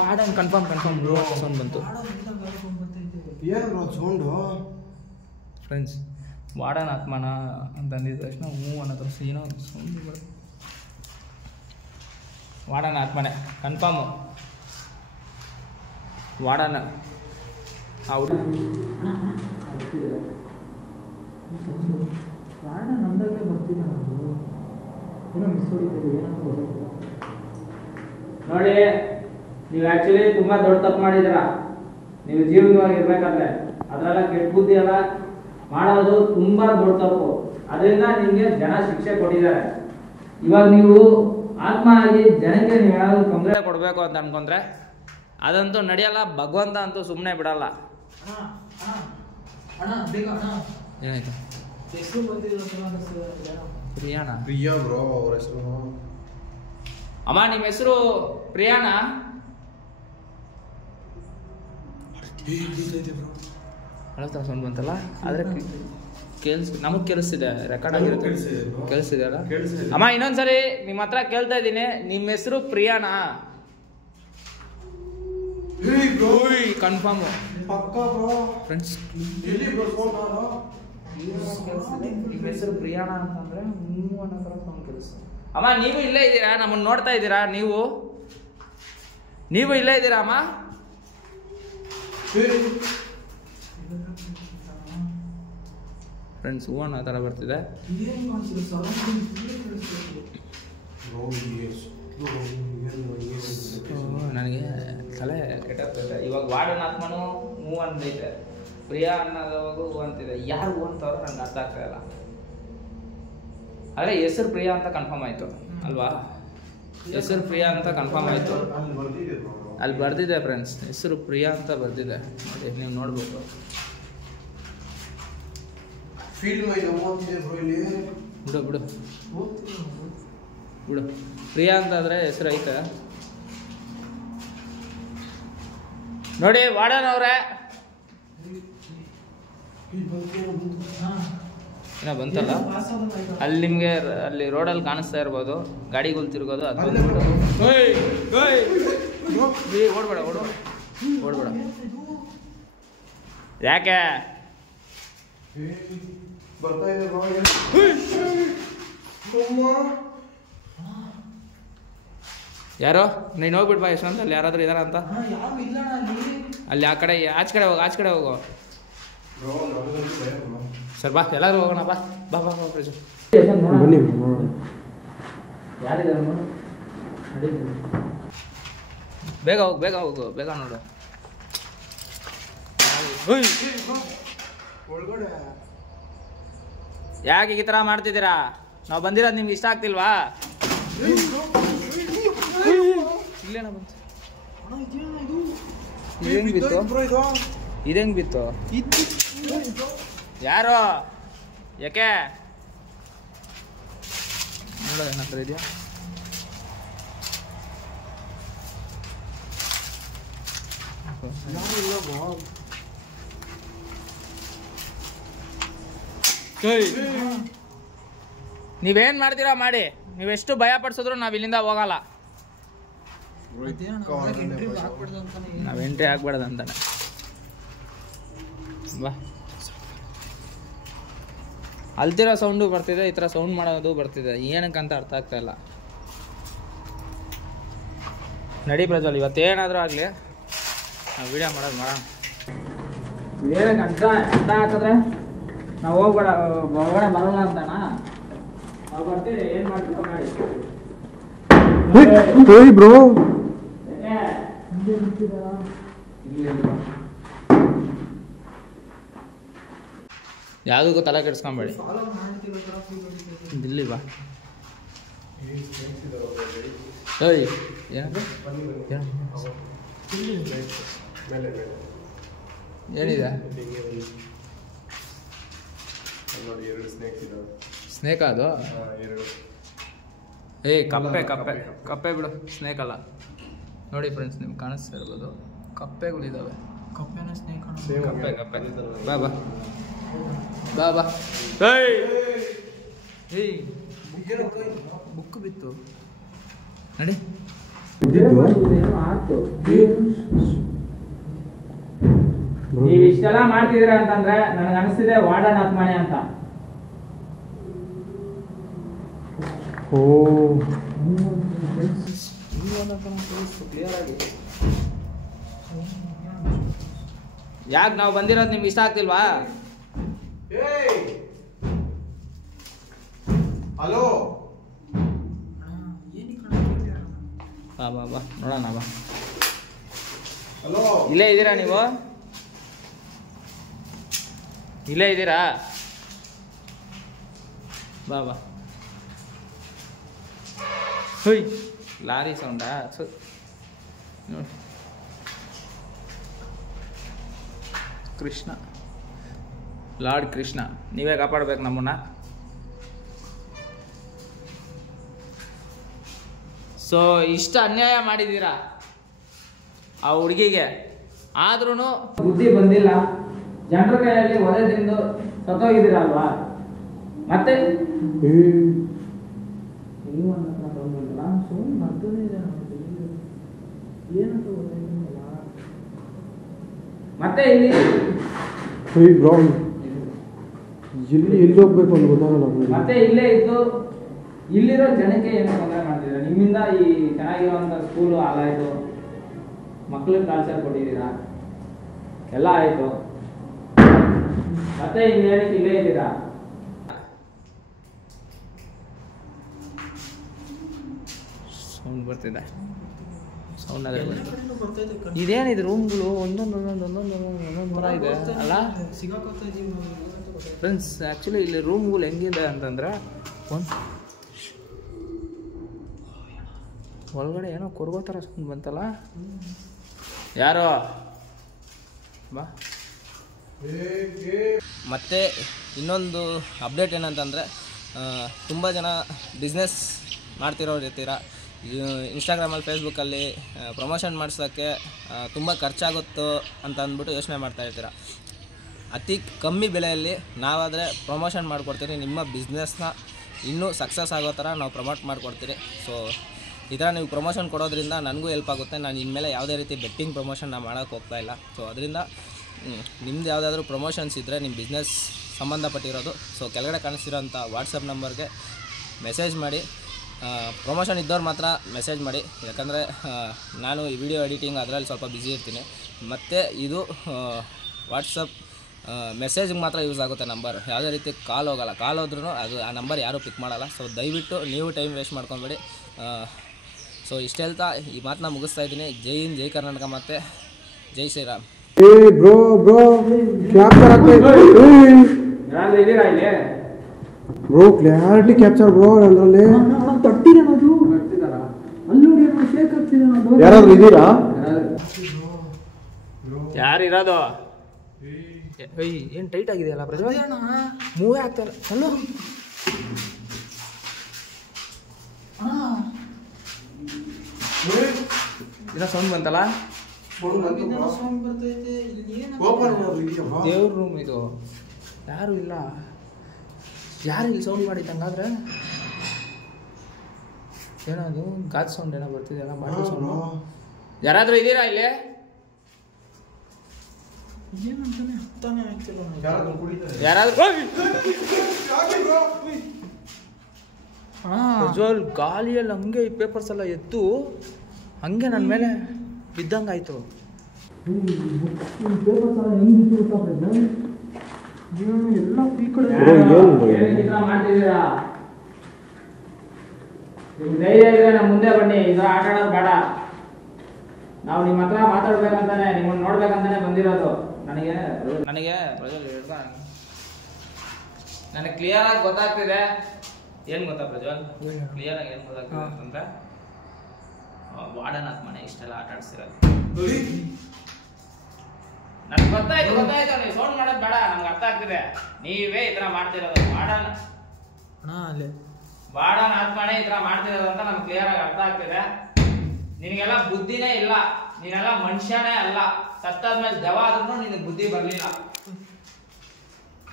ವಾಡನ್ ಕನ್ಫರ್ಮ್ ಸೌಂಡ್ ಬಂತು ಸೌಂಡು ಫ್ರೆಂಡ್ಸ್. ವಾಡನ್ ಆತ್ಮನ ಅಂತ ಅಂದಿದ ತಕ್ಷಣ ಹ್ಞೂ ಅನ್ನೋ ಏನೋ ಸೌಂಡ್ ಬರುತ್ತೆ. ವಾಡನ ಆತ್ಮನೆ ಕನ್ಫರ್ಮು. ವಾಡನ ಹೌದು ನೋಡಿ, ನೀವು ಆ್ಯಕ್ಚುಲಿ ತುಂಬ ದೊಡ್ಡ ತಪ್ಪು ಮಾಡಿದ್ದೀರಾ. ನೀವು ಜೀವನವಾಗಿ ಇರ್ಬೇಕಾದ್ರೆ ಅದರೆಲ್ಲ ಕೆಟ್ಟ ಬುದ್ಧಿ ಎಲ್ಲ ಮಾಡೋದು ತುಂಬ ದೊಡ್ಡ ತಪ್ಪು. ಅದರಿಂದ ನಿಮಗೆ ಜನ ಶಿಕ್ಷೆ ಕೊಟ್ಟಿದ್ದಾರೆ. ಇವಾಗ ನೀವು ಆತ್ಮ ಆಗಿ ಜನಕ್ಕೆ ನೀವು ಏನಾದರೂ ತೊಂದರೆ ಕೊಡಬೇಕು ಅಂತ ಅನ್ಕೊಂಡ್ರೆ ಅದಂತೂ ನಡೆಯಲ್ಲ. ಭಗವಂತ ಅಂತೂ ಸುಮ್ಮನೆ ಬಿಡಲ್ಲ. ಏನಾಯ್ತು? ಪ್ರಿಯಾಣ ಪ್ರಿಯಾ ಬ್ರೋ ಅವ್ರ ಹೆಸರು. ಅಮ್ಮ ನಿಮ್ಮ ಹೆಸರು ಪ್ರಿಯಾಣ? ಅಳತಾ ಸೌಂಡ್ ಬಂತಲ್ಲ, ಆದ್ರೆ ನಮಗ್ ಕೇಳಿಸ್ತಿದೆ, ರೆಕಾರ್ಡ್ ಆಗಿರುತ್ತೆ. ಕೇಳಿಸ್ತಿದೆ ಅಲ್ಲ ಅಮ್ಮ? ಇನ್ನೊಂದ್ಸರಿ ನಿಮ್ಮ ಹತ್ರ ಕೇಳ್ತಾ ಇದ್ದೀನಿ, ನಿಮ್ಮ ಹೆಸರು ಪ್ರಿಯಾಣ? Confirm friends. ನಿಮ್ಮ ಹೆಸರು ಪ್ರಿಯಾಣ ಅಂತಂದ್ರೆ ನೀವು ಅನ್ನೋ ಥರ ಸೌಂಡ್ ಕೇಳಿಸ್ತು. ಅಮ್ಮ ನೀವು ಇಲ್ಲೇ ಇದ್ದೀರಾ? ನಮ್ಮನ್ನು ನೋಡ್ತಾ ಇದ್ದೀರಾ? ನೀವು ಇಲ್ಲೇ ಇದ್ದೀರಾ ಅಮ್ಮ? ಫ್ರೆಂಡ್ಸ್ ಹೂವನ್ ಆ ಥರ ಬರ್ತಿದೆ. ನನಗೆ ತಲೆ ಕೆಟ್ಟಾಗ್ತೈತೆ. ಇವಾಗ ವಾರ್ಡನ್ ಆತ್ಮನೂ ಹೂ ಅಂತೈತೆ, ಪ್ರಿಯಾ ಅನ್ನೋದವಾಗೂ ಹೂ ಅಂತಿದೆ. ಯಾರು ಹೂ ಅಂತವ್ರು ನಂಗೆ ಅರ್ಥ ಆಗ್ತಾ ಇಲ್ಲ. ಆದರೆ ಹೆಸರು ಪ್ರಿಯಾ ಅಂತ ಕನ್ಫರ್ಮ್ ಆಯಿತು ಅಲ್ವಾ? ಹೆಸರು ಪ್ರಿಯಾ ಅಂತ ಕನ್ಫರ್ಮ್ ಆಯಿತು. ಅಲ್ಲಿ ಬರ್ದಿದೆ ಫ್ರೆಂಡ್ಸ್, ಹೆಸರು ಪ್ರಿಯಾ ಅಂತ ಬರ್ದಿದೆ ನೋಡಿ, ನೀವು ನೋಡ್ಬೋದು. ಬಿಡು ಬಿಡು ಬಿಡು. ಪ್ರಿಯಾ ಅಂತಾದರೆ ಹೆಸರು ಐತೆ ನೋಡಿ. ವಾರ್ಡನ್ ಅವರೇ ಏನೋ ಬಂತಲ್ಲ ಅಲ್ಲಿ, ನಿಮಗೆ ಅಲ್ಲಿ ರೋಡಲ್ಲಿ ಕಾಣಿಸ್ತಾ ಇರ್ಬೋದು ಗಾಡಿಗಳು ತಿರ್ಗೋದು. ಅದು ಓಡ್ಬೇಡ ಓಡ್ಬೇಡ ಓಡ್ಬೇಡ. ಯಾಕೆ ಯಾರೋ ನೀನು ಹೋಗ್ಬಿಟ್ಟು ಬಾ ಯಶವಂತ್, ಅಲ್ಲಿ ಯಾರಾದ್ರೂ ಇದಾರ ಅಂತ. ಅಲ್ಲಿ ಆ ಕಡೆ ಆಚೆ ಕಡೆ ಹೋಗು ಸರ್. ಬಾ ಎಲ್ಲಾದ್ರೂ ಹೋಗೋಣ, ಬಾ ಬಾ ಬಾ ಬಾ ಪ್ರಜು. ಬನ್ನಿ. ಬೇಗ ಹೋಗು ಬೇಗ ನೋಡು. ಯಾಕೆ ಈ ಥರ ಮಾಡ್ತಿದ್ದೀರಾ? ನಾವು ಬಂದಿರೋದು ನಿಮ್ಗೆ ಇಷ್ಟ ಆಗ್ತಿಲ್ವಾ? ಇಲ್ಲೇನ ಬಂತು? ಇದೇಂಗ್ ಬಿತ್ತು? ಯಾರು? ಯಾಕೆ ನೋಡೋದು ಏನಂತ ಇದೆಯಾ? ನೀವೇನ್ ಮಾಡ್ತೀರಾ ಮಾಡಿ, ನೀವೆಷ್ಟು ಭಯ ಪಡಿಸಿದ್ರು ನಾವ್ ಇಲ್ಲಿಂದ ಹೋಗಲ್ಲ. ನಾವ್ ಎಂಟ್ರಿ ಆಗ್ಬಾರ್ದು ಅಂತಾನೆ. ಬಾ, ಅಲ್ತಿರೋ ಸೌಂಡು ಬರ್ತಿದೆ, ಈ ಥರ ಸೌಂಡ್ ಮಾಡೋದು ಬರ್ತಿದೆ. ಏನಕ್ಕಂತ ಅರ್ಥ ಆಗ್ತಾ ಇಲ್ಲ. ನಡಿ ಪ್ರಜ್ವಲ್, ಇವತ್ತೇನಾದರೂ ಆಗಲಿ ನಾವು ವಿಡಿಯೋ ಮಾಡೋದು ಮಾಡೋಣ. ಏನಕ್ಕೆ ಅರ್ಥ ಹಾಕಿದ್ರೆ ನಾವು ಹೋಗ್ಬೇಡ, ಹೊರಗಡೆ ಬರೋಲ್ಲ ಅಂತಾನ? ನಾವು ಬರ್ತೀವಿ, ಏನು ಮಾಡ್ತೀವಿ ಮಾಡಿ. ಬ್ರೋ ಯಾವುದಕ್ಕೂ ತಲೆ ಕೆಡಿಸ್ಕೊಂಬೇಡಿ. ಇಲ್ಲಿ ಬಾ. ಏಯ್ ಏನಂದ್ರೆ ಏನಿದೆ ನೋಡಿ 2 ಸ್ನೇಕ್ಸ್ ಇದಾವೆ. ಸ್ನೇಕ್ ಅದು 2. ಕಪ್ಪೆ ಕಪ್ಪೆ ಕಪ್ಪೆ ಬಿಡು, ಸ್ನೇಕ್ ಅಲ್ಲ. ನೋಡಿ ಫ್ರೆಂಡ್ಸ್, ನಿಮ್ಗೆ ಕಾಣಿಸ್ತಾ ಇರ್ಬೋದು ಕಪ್ಪೆಗಳಿದ್ದಾವೆ. ಕಪ್ಪೆನ ಸ್ನೇಕ್ ಕಪ್ಪೆ ಕಪ್ಪೆ. ಬಾ ಬಾ ಬಾ ಬಾ. ಏಯ್ ಬುಕ್ ಬಿತ್ತು ನಡಿ. ನೀವು ಇಷ್ಟೆಲ್ಲ ಮಾಡ್ತಿದ್ದೀರಾ ಅಂತಂದ್ರೆ ನನಗೆ ಅನಿಸ್ತಿದೆ ವಾರ್ಡನ್ ಆತ್ಮನೆ ಅಂತ. ಯಾಕೆ ನಾವು ಬಂದಿರೋದು ನಿಮ್ಗೆ ಇಷ್ಟ ಆಗ್ತಿಲ್ವಾ? ಹಲೋ ಬಾ ಬಾ ಬಾ ನೋಡೋಣ ಬಾ. ಹಲೋ ಇಲ್ಲೇ ಇದ್ದೀರಾ ನೀವು? ಇಲ್ಲೇ ಇದ್ದೀರಾ? ಬಾ ಬಾ. ಹುಯ್ ಲಾರಿ ಸೌಂಡಾ? ನೋಡಿ ಕೃಷ್ಣ, ಲಾರ್ಡ್ ಕೃಷ್ಣ, ನೀವೇ ಕಾಪಾಡ್ಬೇಕು ನಮ್ಮನ್ನ. ಸೊ ಇಷ್ಟ ಅನ್ಯಾಯ ಮಾಡಿದ್ದೀರಾ ಆ ಹುಡುಗಿಗೆ, ಆದ್ರೂ ಬುದ್ಧಿ ಬಂದಿಲ್ಲ. ಜನರ ಕೈಯಲ್ಲಿ ಒದೆ ತಿಂದು ಸತ್ತೋಗಿದ್ದೀರಲ್ವಾ? ಮತ್ತೆ ಮತ್ತೆ ಇಲ್ಲಿ ಎಲ್ಲಿ ಹೋಗ್ಬೇಕು ಅಂತ ಗೊತ್ತಾಗಲ್ಲ. ಮತ್ತೆ ಇಲ್ಲೇ ಇದ್ದು ಇಲ್ಲಿರೋ ಜನಕ್ಕೆ ಏನು ತೊಂದರೆ ಮಾಡ್ತಿದ್ದೀರಾ? ನಿಮ್ಮಿಂದ ಈ ಚೆನ್ನಾಗಿರುವಂತ ಸ್ಕೂಲು ಹಾಳಾಯ್ತು, ಮಕ್ಳಿಗೆ ಟಾರ್ಚರ್ ಕೊಟ್ಟಿದ್ದೀರಾ, ಎಲ್ಲ ಆಯ್ತು. ಮತ್ತೆ ಇನ್ನೇನಕ್ಕೆ ಇಲ್ಲೇ ಇದ್ದೀರಾ? ಸೌಂಡ್ ಬರ್ತಿದೆ, ಸೌಂಡ್ ಅದೇ ಇದೇನಿದೆ? ರೂಮ್ಗಳು ಒಂದೊಂದೊಂದೊಂದೊಂದೊಂದೊಂದೊಂದು ಮರ ಇದೆ ಅಲ್ಲ ಫ್ರೆಂಡ್ಸ್. ಆ್ಯಕ್ಚುಲಿ ಇಲ್ಲಿ ರೂಮ್ಗಳು ಹೆಂಗಿದೆ ಅಂತಂದ್ರೆ, ಒಳಗಡೆ ಏನೋ ಕೊರ್ಗೋ ಥರ ಸೌಂಡ್ ಬಂತಲ್ಲ. ಯಾರೋ ಬಾ. ಮತ್ತು ಇನ್ನೊಂದು ಅಪ್ಡೇಟ್ ಏನಂತಂದರೆ, ತುಂಬ ಜನ ಬಿಸ್ನೆಸ್ ಮಾಡ್ತಿರೋರು ಇರ್ತೀರ. ಇನ್ಸ್ಟಾಗ್ರಾಮಲ್ಲಿ ಫೇಸ್ಬುಕ್ಕಲ್ಲಿ ಪ್ರಮೋಷನ್ ಮಾಡಿಸೋಕ್ಕೆ ತುಂಬ ಖರ್ಚಾಗುತ್ತೋ ಅಂತ ಅಂದ್ಬಿಟ್ಟು ಯೋಚನೆ ಮಾಡ್ತಾ ಇರ್ತೀರ. ಅತಿ ಕಮ್ಮಿ ಬೆಲೆಯಲ್ಲಿ ನಾವಾದರೆ ಪ್ರಮೋಷನ್ ಮಾಡಿಕೊಡ್ತೀರಿ. ನಿಮ್ಮ ಬಿಸ್ನೆಸ್ನ ಇನ್ನೂ ಸಕ್ಸಸ್ ಆಗೋ ಥರ ನಾವು ಪ್ರಮೋಟ್ ಮಾಡಿಕೊಡ್ತೀರಿ. ಸೊ ಈ ಥರ ನೀವು ಪ್ರಮೋಷನ್ ಕೊಡೋದ್ರಿಂದ ನನಗೂ ಹೆಲ್ಪ್ ಆಗುತ್ತೆ. ನಾನು ಇನ್ಮೇಲೆ ಯಾವುದೇ ರೀತಿ ಬೆಟ್ಟಿಂಗ್ ಪ್ರಮೋಷನ್ ನಾನು ಮಾಡೋಕ್ಕೆ ಹೋಗ್ತಾಯಿಲ್ಲ. ಸೊ ಅದರಿಂದ ನಿಮ್ದು ಯಾವುದಾದ್ರೂ ಪ್ರಮೋಷನ್ಸ್ ಇದ್ದರೆ, ನಿಮ್ಮ ಬಿಸ್ನೆಸ್ ಸಂಬಂಧಪಟ್ಟಿರೋದು, ಸೊ ಕೆಳಗಡೆ ಕಾಣಿಸ್ತಿರೋಂಥ ವಾಟ್ಸಪ್ ನಂಬರ್ಗೆ ಮೆಸೇಜ್ ಮಾಡಿ. ಪ್ರಮೋಷನ್ ಇದ್ದವ್ರು ಮಾತ್ರ ಮೆಸೇಜ್ ಮಾಡಿ, ಯಾಕಂದರೆ ನಾನು ಈ ವಿಡಿಯೋ ಎಡಿಟಿಂಗ್ ಅದರಲ್ಲಿ ಸ್ವಲ್ಪ ಬ್ಯುಸಿ ಇರ್ತೀನಿ. ಮತ್ತು ಇದು ವಾಟ್ಸಪ್ ಮೆಸೇಜ್ಗೆ ಮಾತ್ರ ಯೂಸ್ ಆಗುತ್ತೆ ನಂಬರ್. ಯಾವುದೇ ರೀತಿ ಕಾಲ್ ಹೋಗಲ್ಲ. ಕಾಲ್ ಹೋದ್ರೂ ಅದು ಆ ನಂಬರ್ ಯಾರೂ ಪಿಕ್ ಮಾಡಲ್ಲ. ಸೊ ದಯವಿಟ್ಟು ನೀವು ಟೈಮ್ ವೇಸ್ಟ್ ಮಾಡ್ಕೊಬೇಡಿ. ಸೊ ಇಷ್ಟು ಹೇಳ್ತಾ ಈ ಮಾತನ್ನ ಮುಗಿಸ್ತಾ ಇದ್ದೀನಿ. ಜೈ ಹಿಂದ್, ಜೈ ಕರ್ನಾಟಕ, ಮತ್ತು ಜೈ ಶ್ರೀರಾಮ್. ಬ್ರೋ ಬ್ರೋ ಕ್ಯಾಪ್ಚರ್ ಆಗ್ತಾ ಇದ್ದೀರಾ ಇಲ್ಲಿ? Bro clarity capture bro. ಅದರಲ್ಲಿ ಯಾರಾದ್ರೂ ಇದ್ದೀರಾ? ಯಾರಿರೋದು? ಏನು ಟೈಟ್ ಆಗಿದೆಯಲ್ಲ ಪ್ರಜ್ವಲ್? ಮೂವೇ ಆಗ್ತಾಯಿಲ್ಲ. ಹಲೋ ಏನೋ ಸೌಂಡ್ ಬಂತಲ್ಲ? ದೇವ್ರ ರೂಮ್ ಇದು. ಯಾರು ಇಲ್ಲ. ಯಾರು ಇಲ್ಲಿ ಸೌಂಡ್ ಮಾಡಿದ್ದು ಹಂಗಾದ್ರೆ? ಏನದು ಗಾಜ್ ಸೌಂಡ್ ಏನೋ ಬರ್ತಿದೆಯಲ್ಲ, ಬಾಟ್ಲಿ ಸೌಂಡ್. ಯಾರಾದರೂ ಇದ್ದೀರಾ ಇಲ್ಲಿ? ಯಾರಾದ್ರೂ ಪ್ರಜ್ವಲ್ ಗಾಳಿಯಲ್ಲಿ ಹಂಗೆ ಈ ಪೇಪರ್ಸ್ ಎಲ್ಲ ಎತ್ತು ಹಂಗೆ ನನ್ನ ಮೇಲೆ ಬಿದ್ದಂಗಾಯ್ತು. ಮಾಡ್ತಿದ್ದೀರಾ? ನಿಮ್ಗೆ ಧೈರ್ಯ ಇದ್ರೆ ನಮ್ಮ ಮುಂದೆ ಬನ್ನಿ. ಇದು ಆಟ ಆಡೋದು ಬೇಡ. ನಾವು ನಿಮ್ಮ ಹತ್ರ ಮಾತಾಡ್ಬೇಕಂತಾನೆ, ನಿಮ್ಮನ್ನು ನೋಡ್ಬೇಕಂತಾನೆ ಬಂದಿರೋದು. ನನಗೆ ನನಗೆ ಕ್ಲಿಯರ್ ಆಗಿ ಗೊತ್ತಾಗ್ತಿದೆ. ಏನು ಗೊತ್ತಾ ಪ್ರಜ್ವಲ್? ಕ್ಲಿಯರ್ ಆಗಿ ಏನು ಗೊತ್ತಾಗ್ತಿದೆ ಅಂತಂದ್ರೆ, ವಾರ್ಡನ್ ಮನೆ ಇಷ್ಟೆಲ್ಲ ಆಟ ಆಡಿಸಿರೋದು. ನನ್ಗೆ ಗೊತ್ತಾಯ್ತು ನೀವು ಸೌಂಡ್ ಮಾಡೋದು ಬೇಡ, ನಮ್ಗೆ ಅರ್ಥ ಆಗ್ತಿದೆ. ನೀವೇ ಈ ತರ ಮಾಡ್ತಿರೋದು, ಬಾಡನ್ ಆತ್ಮನೆ ಈ ತರ ಮಾಡ್ತಿರೋದು ಅಂತ ನಮ್ಗೆ ಕ್ಲಿಯರ್ ಆಗಿ ಅರ್ಥ ಆಗ್ತಿದೆ. ನಿನಗೆಲ್ಲ ಬುದ್ಧಿನೇ ಇಲ್ಲ, ನೀನೆಲ್ಲ ಮನುಷ್ಯನೇ ಅಲ್ಲ. ಸತ್ತಾದ್ಮೇಲೆ ದೆವ್ವ ಆದ್ರೂ ನಿನಗೆ ಬುದ್ಧಿ ಬರ್ಲಿಲ್ಲ.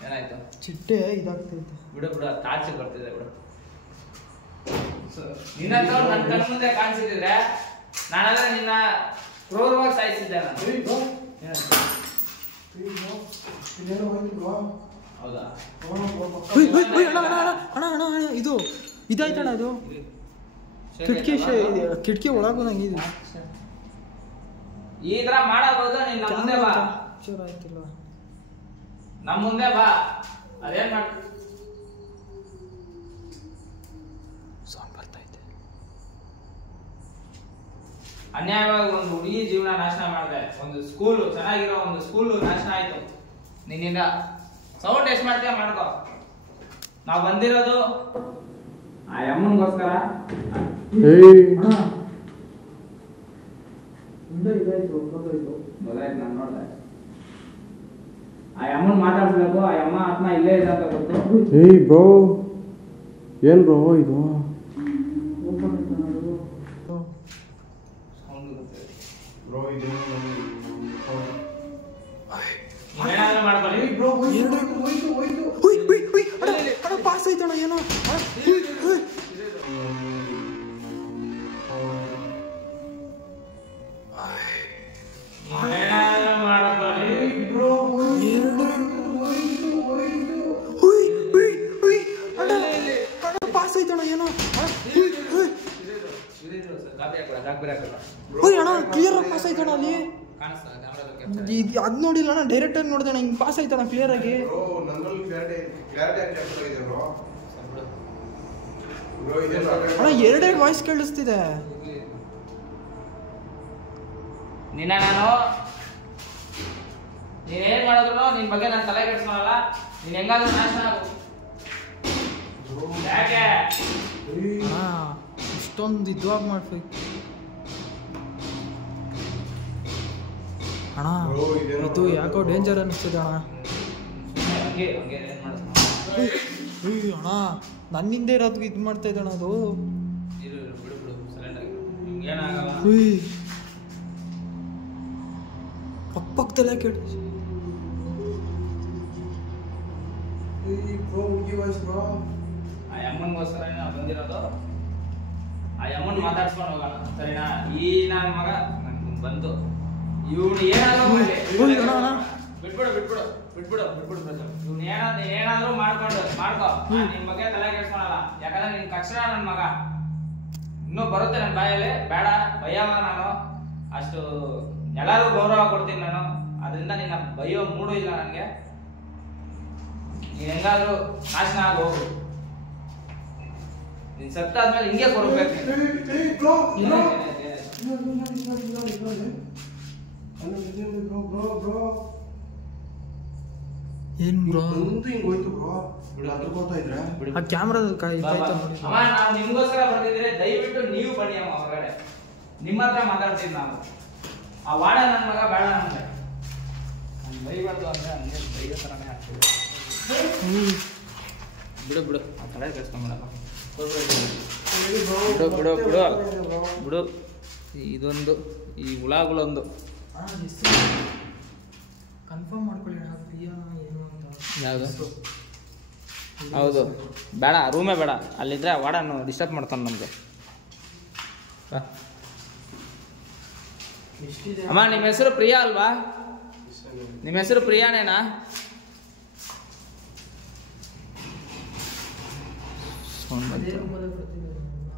ಏನಾಯ್ತು? ಚಿಟ್ಟೆ ಇದಾಗ್ತೈತೆ. ಬಿಡು ತಾಚಿ ಬರ್ತಿದೆ ಬಿಡು. ನಿನ್ನ ನನ್ನ ಕಣ್ಣು ಮುಂದೆ ಕಾಣಿಸಿದ್ರೆ ನಾನಾದ್ರೆ ನಿನ್ನ ಕ್ರೂರವಾಗಿ ಸಾಯಿಸಿದ್ದೆ ನಾನು. ಹೌದಾ? ಅಣ್ಣ ಇದು ಇದಾಯ್ತಣ್ಣ, ಇದು ಕಿಟಕಿ ಒಳಗೂ ನಂಗೆ ಈ ತರ ಮಾಡಬಹುದು. ನೀನ್ ನಮ್ಮ ಮುಂದೆ ಬಾ, ನಮ್ಮ ಮುಂದೆ ಬಾ. ಅದೇನ್ ಮಾಡ ಸೌಂಡ್ ಬರ್ತೈತೆ. ಅನ್ಯಾಯವಾಗಿ ಒಂದು ಹುಡುಗಿ ಜೀವನ ನಾಶನ ಮಾಡಿದೆ. ಒಂದು ಸ್ಕೂಲು, ಚೆನ್ನಾಗಿರೋ ಒಂದು ಸ್ಕೂಲು ನಾಶನ ಆಯ್ತು ನಿನ್ನಿಂದ. ಸೌಂಡ್ ಎಷ್ಟು ಮಾಡ್ತೀಯ ಮಾಡ್ಕೋ. ನಾವು ಬಂದಿರೋದು ಆ ಅಮ್ಮನಿಗೋಸ್ಕರ. ಗೊತ್ತಾಯ್ತು, ನಾನು ನೋಡ್ದೆ. ಆ ಅಮ್ಮನ್ ಮಾತಾಡ್ಸ್ಬೇಕು. ಆ ಅಮ್ಮ ಆತ್ಮ ಇಲ್ಲೇ ಇದೆ ಅಂತ ಗೊತ್ತು. ಬ್ರೋ ಏನ್ ಬ್ರೋ ಇದು? ಏನಾದ್ರೂ ಮಾಡ್ಕೊಳ್ಳಿ. ಪಾಸ್ ಆಯ್ತಣ್ಣ ಏನೋ. ಪಾಸ್ ಆಯ್ತಣ್ಣ ಏನೋ. ಅಣ್ಣ ಕ್ಲಿಯರ್ ಆಗಿ ಪಾಸ್ ಆಯ್ತಣ್ಣ ಅಲ್ಲಿ. ಅದ್ ನೋಡಿಲ್ಲ ಅಣ್ಣ, ಡೈರೆಕ್ಟ್ ಆಗಿ ನೋಡಿದೆ ಹಿಂಗ್ ಪಾಸ್ ಆಯ್ತಣ್ಣ ಕ್ಲಿಯರ್ ಆಗಿ. ಅಣ್ಣ ಎರಡೆರಡು ವಾಯ್ಸ್ ಕೇಳಿಸ್ತಿದೆ. ನಾನು ನೀನೇನ್ ಮಾಡಿದ್ರು ನಿನ್ ಬಗ್ಗೆ ನಾನು ತಲೆ ಕೆಡ್ಸ್ಕೊಳಲ್ಲ. ನೀನ್ ಹೆಂಗಾದ್ರೂ ನಾಶನ ಆಗು. ಯಾಕೆ ಇಷ್ಟೊಂದು ಇದ್ವಾಗಿ ಮಾಡ್ಬೇಕು ಅಣ್ಣ? ಇದು ಯಾಕೋ ಡೇಂಜರ್ ಅನ್ನಿಸ್ತಿದೆ ಅಣ್ಣ. ಅಣ್ಣ ನನ್ನಿಂದ ಇರೋದು ಇದು ಮಾಡ್ತಾ ಇದ್ದಣ್ಣ ಅದು. ಪಕ್ಕದಲ್ಲೇ ಕೇಳಿ. ಆ ಅಮ್ಮನಿಗೋಸ್ಕರ ನಾವು ಬಂದಿರೋದು. ಆ ಅಮ್ಮನ್ ಮಾತಾಡ್ಸ್ಕೊಂಡು ಹೋಗೋಣ, ಸರಿನಾ? ಈ ನನ್ನ ಮಗ ನನ್ಗೆ ಬಂತು. ಇವ್ನು ಏನಾದ್ರು ಬಿಟ್ಬಿಡು. ಇವ್ನು ಏನಾದ್ರು ಮಾಡ್ಕೋ. ನಿನ್ ಬಗ್ಗೆ ತಲೆ ಕೆಡ್ಸ್ಕೊಳಲ್ಲ. ಯಾಕಂದ್ರೆ ನಿನ್ ಕಕ್ಷಣ ನನ್ ಮಗ ಇನ್ನೂ ಬರುತ್ತೆ ನನ್ನ ಬಾಯಲ್ಲಿ. ಬೇಡ ಭಯವ, ನಾನು ಅಷ್ಟು ಎಲ್ಲರಿಗೂ ಗೌರವ ಕೊಡ್ತೀನಿ ನಾನು. ಅದರಿಂದ ನಿನ್ನ ಬೈಯೋ ಮೂಡು ಇಲ್ಲ ನನಗೆ. ನೀನ್ ಹೆಂಗಾದ್ರೂ ನಾಶನ ಆಗಿ ಹೋಗು. ನೀನ್ ಸತ್ತಾದ್ಮೇಲೆ ಹಿಂಗೆ ಕೊಡ್ಬೇಕು. ಏನ್ ಬ್ರೋ ಆ ಕ್ಯಾಮ್ರಾದಲ್ಲಿ ಅಮ್ಮ, ನಾವು ನಿಮ್ಗೋಸ್ಕರ ಬಂದಿದ್ರೆ ದಯವಿಟ್ಟು ನೀವು ಬನ್ನಿ ಅಮ್ಮ ಹೊರಗಡೆ. ನಿಮ್ಮ ಹತ್ರ ಮಾತಾಡ್ತೀನಿ ನಾವು. ಆ ವಾಡ ನನ್ನ ಮಗ ಬೇಡ ಅಂದ್ರೆ ನಾನು ಬೈಬಾರ್ದು ಅಂದ್ರೆ ಹಂಗೆ ಬೈಯೋ ಥರನೇ ಆಗ್ತದೆ. ಬಿಡು ಆ ತಲೆ ಕೆಡ್ಸ್ಕೊಂಬಿಡಪ್ಪ. ಬಿಡು. ಇದೊಂದು ಈ ಹುಳಗಳೊಂದು ಕನ್ಫರ್ಮ್ ಮಾಡ್ಕೊಳ್ಳಿ ಪ್ರಿಯಾ ಏನು ಅಂತ. ಯಾವುದು? ಹೌದು, ಬೇಡ, ರೂಮೇ ಬೇಡ. ಅಲ್ಲಿದ್ರೆ ವಾಡನ್ನು ಡಿಸ್ಟರ್ಬ್ ಮಾಡ್ತಾನೆ ನಮಗೆ. ಅಮ್ಮ, ನಿಮ್ಮ ಹೆಸರು ಪ್ರಿಯಾ ಅಲ್ವಾ? ನಿಮ್ಮ ಹೆಸರು ಪ್ರಿಯಾನೇನಾ?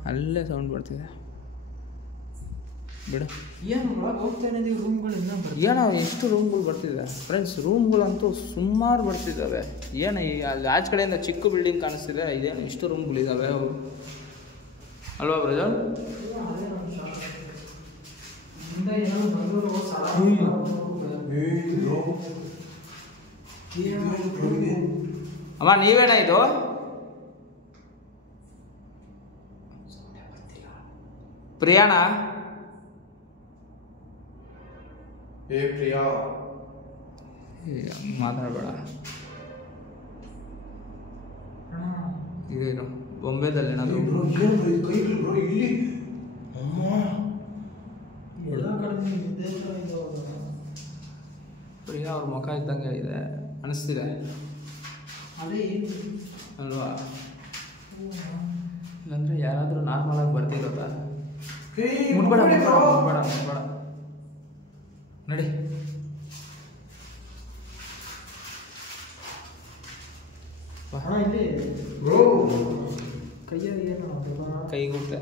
ಅಲ್ಲೇ ಸೌಂಡ್ ಬರ್ತಿದೆ. ಬಿಡು. ಏನೋ ಎಷ್ಟು ರೂಮ್ಗಳು ಬರ್ತಿದೆ ಫ್ರೆಂಡ್ಸ್. ರೂಮ್ಗಳಂತೂ ಸುಮಾರು ಬರ್ತಿದ್ದಾವೆ. ಏನು ಅಲ್ಲಿ ಆಚೆ ಕಡೆಯಿಂದ ಚಿಕ್ಕ ಬಿಲ್ಡಿಂಗ್ ಕಾಣಿಸ್ತಿದೆ. ಇದೇನು ಇಷ್ಟು ರೂಮ್ಗಳಿದ್ದಾವೆ ಅಲ್ವಾ ಬ್ರದರ್? ಅಮ್ಮ, ನೀವೇನಾ ಇದು? ಪ್ರಿಯಾನಾ? ಪ್ರಿಯಾ ಮಾತಾಡಬೇಡ. ಇದೇನು ಬೊಂಬೆದಲ್ಲಿ ಏನಾದರೂ ಪ್ರಿಯಾ ಅವ್ರ ಮುಖ ಇದ್ದಂಗೆ ಇದೆ ಅನಿಸ್ತಿದೆ ಅಲ್ವಾ? ಇಲ್ಲಾಂದ್ರೆ ಯಾರಾದರೂ ನಾರ್ಮಲಾಗಿ ಬರ್ತಿರೋದಾ? ಮುಟ್ಬೇಡ ನಡಿ. ಕೈಗುಟ್ಟೆ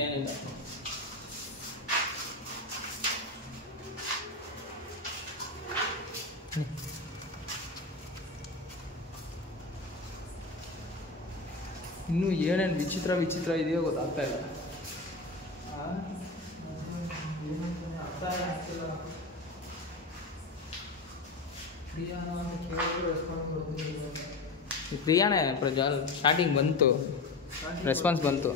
ಏನಿಲ್ಲ. ಇನ್ನೂ ಏನೇನು ವಿಚಿತ್ರ ಇದೆಯೋ ಗೊತ್ತಾಗ್ತಾ ಇಲ್ಲ. ಪ್ರಿಯಾನೇ ಪ್ರಜ್ವಲ್ ಸ್ಟಾರ್ಟಿಂಗ್ ಬಂತು, ರೆಸ್ಪಾನ್ಸ್ ಬಂತು.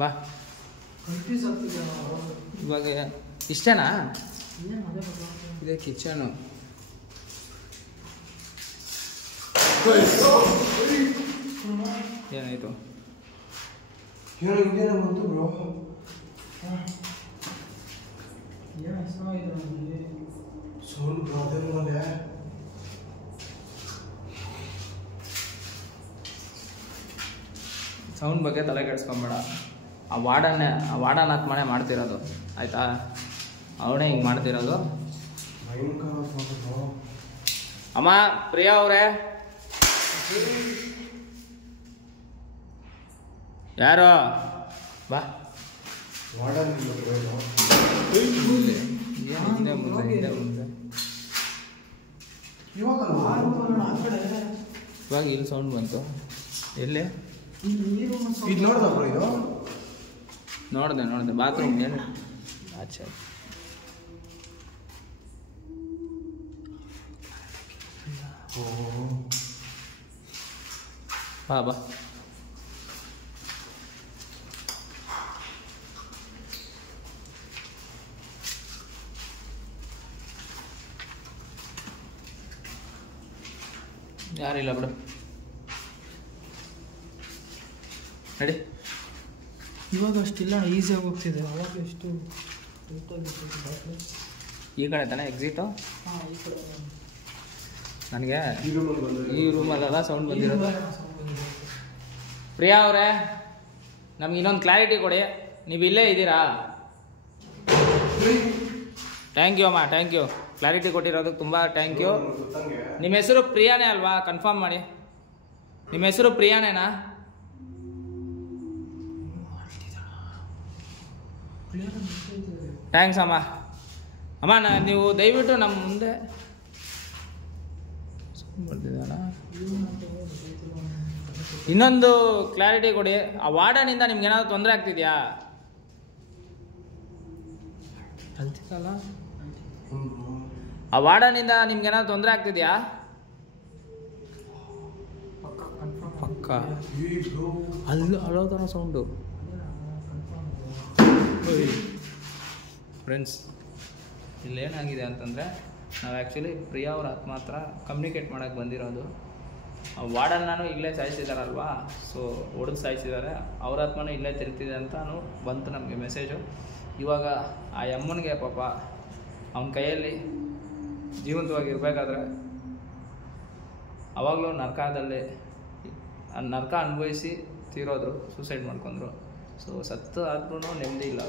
ಬಾ ಇವಾಗ ಇಷ್ಟೇನಾ? ಇದೇ ಕಿಚನು. ಏನಾಯಿತು? ಸೌಂಡ್ ಬಗ್ಗೆ ತಲೆ ಕೆಡಿಸ್ಕೊಂಬೇಡ. ಆ ವಾರ್ಡನ್ ಆತ್ಮನೇ ಮಾಡ್ತಿರೋದು ಆಯಿತಾ? ಅವನೇ ಹಿಂಗೆ ಮಾಡ್ತಿರೋದು. ಅಮ್ಮ ಪ್ರಿಯಾ ಅವರೇ, ಯಾರು ಬಾ. ಮುಂದೆ ಇವಾಗ ಇಲ್ಲಿ ಸೌಂಡ್ ಬಂತು. ಎಲ್ಲಿ ನೋಡಿದೆ ಬಾತ್ರೂಮ್. ಏನು ಆಚೆ ಬಾ. ಯಾರಿಲ್ಲ ಬಿಡು, ನಡಿ. ಇವಾಗ ಅಷ್ಟಿಲ್ಲ, ಈಸಿಯಾಗಿ ಹೋಗ್ತಿದೆ. ಅವಾಗ ಎಷ್ಟು ಈ ಕಡೆ ತಾನೆ ಎಕ್ಸಿಟು? ಈ ಕಡೆ ನನಗೆ ಈ ರೂಮಲ್ಲೆಲ್ಲ ಸೌಂಡ್ ಬಂದಿರೋದು. ಪ್ರಿಯಾ ಅವರೇ, ನಮ್ಗೆ ಇನ್ನೊಂದು ಕ್ಲಾರಿಟಿ ಕೊಡಿ. ನೀವು ಇಲ್ಲೇ ಇದ್ದೀರಾ? ಥ್ಯಾಂಕ್ ಯು ಅಮ್ಮ, ಥ್ಯಾಂಕ್ ಯು. ಕ್ಲಾರಿಟಿ ಕೊಟ್ಟಿರೋದಕ್ಕೆ ತುಂಬ ಥ್ಯಾಂಕ್ ಯು. ನಿಮ್ಮ ಹೆಸರು ಪ್ರಿಯಾನೇ ಅಲ್ವಾ? ಕನ್ಫರ್ಮ್ ಮಾಡಿ. ನಿಮ್ಮ ಹೆಸರು ಪ್ರಿಯಾನೇನಾ? ಥ್ಯಾಂಕ್ಸ್ ಅಮ್ಮ. ನೀವು ದಯವಿಟ್ಟು ನಮ್ಮ ಮುಂದೆ ಬರ್ತಿದ್ದಾನ. ಇನ್ನೊಂದು ಕ್ಲಾರಿಟಿ ಕೊಡಿ. ಆ ವಾರ್ಡನಿಂದ ನಿಮ್ಗೆ ಏನಾದ್ರು ತೊಂದರೆ ಆಗ್ತಿದ್ಯಾ? ಅಲ್ತಿಲ್ಲ. ಆ ವಾರ್ಡನಿಂದ ನಿಮ್ಗೆ ಏನಾದ್ರು ತೊಂದರೆ ಆಗ್ತಿದ್ಯಾ? ಪಕ್ಕ ಅಲ್ಲೋ ಥರ ಸೌಂಡು. ಫ್ರೆಂಡ್ಸ್, ಇಲ್ಲೇನಾಗಿದೆ ಅಂತಂದರೆ, ನಾವು ಆ್ಯಕ್ಚುಲಿ ಪ್ರಿಯಾ ಅವ್ರ ಆತ್ಮ ಹತ್ರ ಕಮ್ಯುನಿಕೇಟ್ ಮಾಡೋಕ್ಕೆ ಬಂದಿರೋದು. ವಾರ್ಡನ್ ನಾನು ಇಲ್ಲೇ ಸಾಯಿಸಿದಾರಲ್ವಾ, ಸೊ ಹೊಡೆದು ಸಾಯಿಸಿದ್ದಾರೆ. ಅವ್ರ ಆತ್ಮನೂ ಇಲ್ಲೇ ತಿರುಗ್ತಿದೆ ಅಂತಲೂ ಬಂತು ನಮಗೆ ಮೆಸೇಜು. ಇವಾಗ ಆ ಅಮ್ಮನಿಗೆ ಪಾಪ ಅವನ ಕೈಯಲ್ಲಿ ಜೀವಂತವಾಗಿರ್ಬೇಕಾದ್ರೆ ಅವಾಗಲೂ ನರಕದಲ್ಲಿ ನರಕ ಅನುಭವಿಸಿ ತೀರೋದ್ರು, ಸೂಸೈಡ್ ಮಾಡ್ಕೊಂಡ್ರು. ಸೊ ಸತ್ತು ಆದ್ರೂ ನೆಮ್ಮದಿ ಇಲ್ಲ.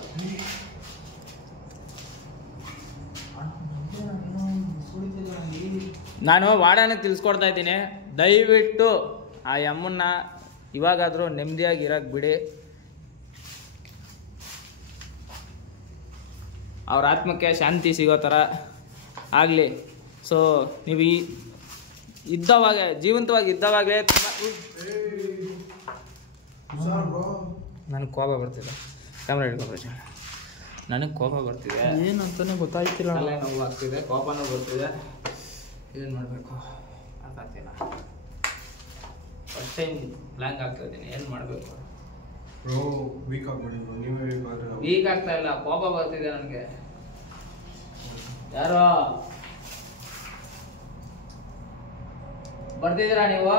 ನಾನು ವಾರ್ಡನಿಗೆ ತಿಳಿಸ್ಕೊಡ್ತಾ ಇದ್ದೀನಿ, ದಯವಿಟ್ಟು ಆ ಅಮ್ಮನ್ನ ಇವಾಗಾದರೂ ನೆಮ್ಮದಿಯಾಗಿರೋಕ್ಕೆ ಬಿಡಿ. ಅವ್ರ ಆತ್ಮಕ್ಕೆ ಶಾಂತಿ ಸಿಗೋ ಥರ ಆಗಲಿ. ಸೊ ನೀವು ಇದ್ದವಾಗ, ಜೀವಂತವಾಗಿ ಇದ್ದವಾಗಲೇ ನನಗೆ ಕೋಪ ಬರ್ತಿದೆ. ಕ್ಯಾಮ್ರಾ ಹಿಡ್ಕೊಬೇಕು. ನನಗೆ ಕೋಪ ಬರ್ತಿದೆ, ಏನಂತಾನೆ ಗೊತ್ತಾಯ್ತಿಲ್ಲ. ತಲೆ ನೋವು ಆಗ್ತಿದೆ, ಕೋಪನೂ ಬರ್ತಿದೆ. ಏನು ಮಾಡಬೇಕು ಅರ್ಥ ಆಗ್ತಿಲ್ಲ. ಫಸ್ಟ್ ಟೈಮ್ ಬ್ಲ್ಯಾಂಕ್ ಆಗ್ತಾ ಇದ್ದೀನಿ, ಏನು ಮಾಡಬೇಕು? ವೀಕ್ ಆಗ್ಬಿಟ್ಟಿದ್ರು, ನೀವೇ ವೀಕ್ ಆದರೆ ವೀಕ್ ಆಗ್ತಾ ಇಲ್ಲ, ಕೋಪ ಬರ್ತಿದೆ ನನಗೆ. ಯಾರೋ ಬರ್ತಿದ್ದೀರಾ ನೀವು?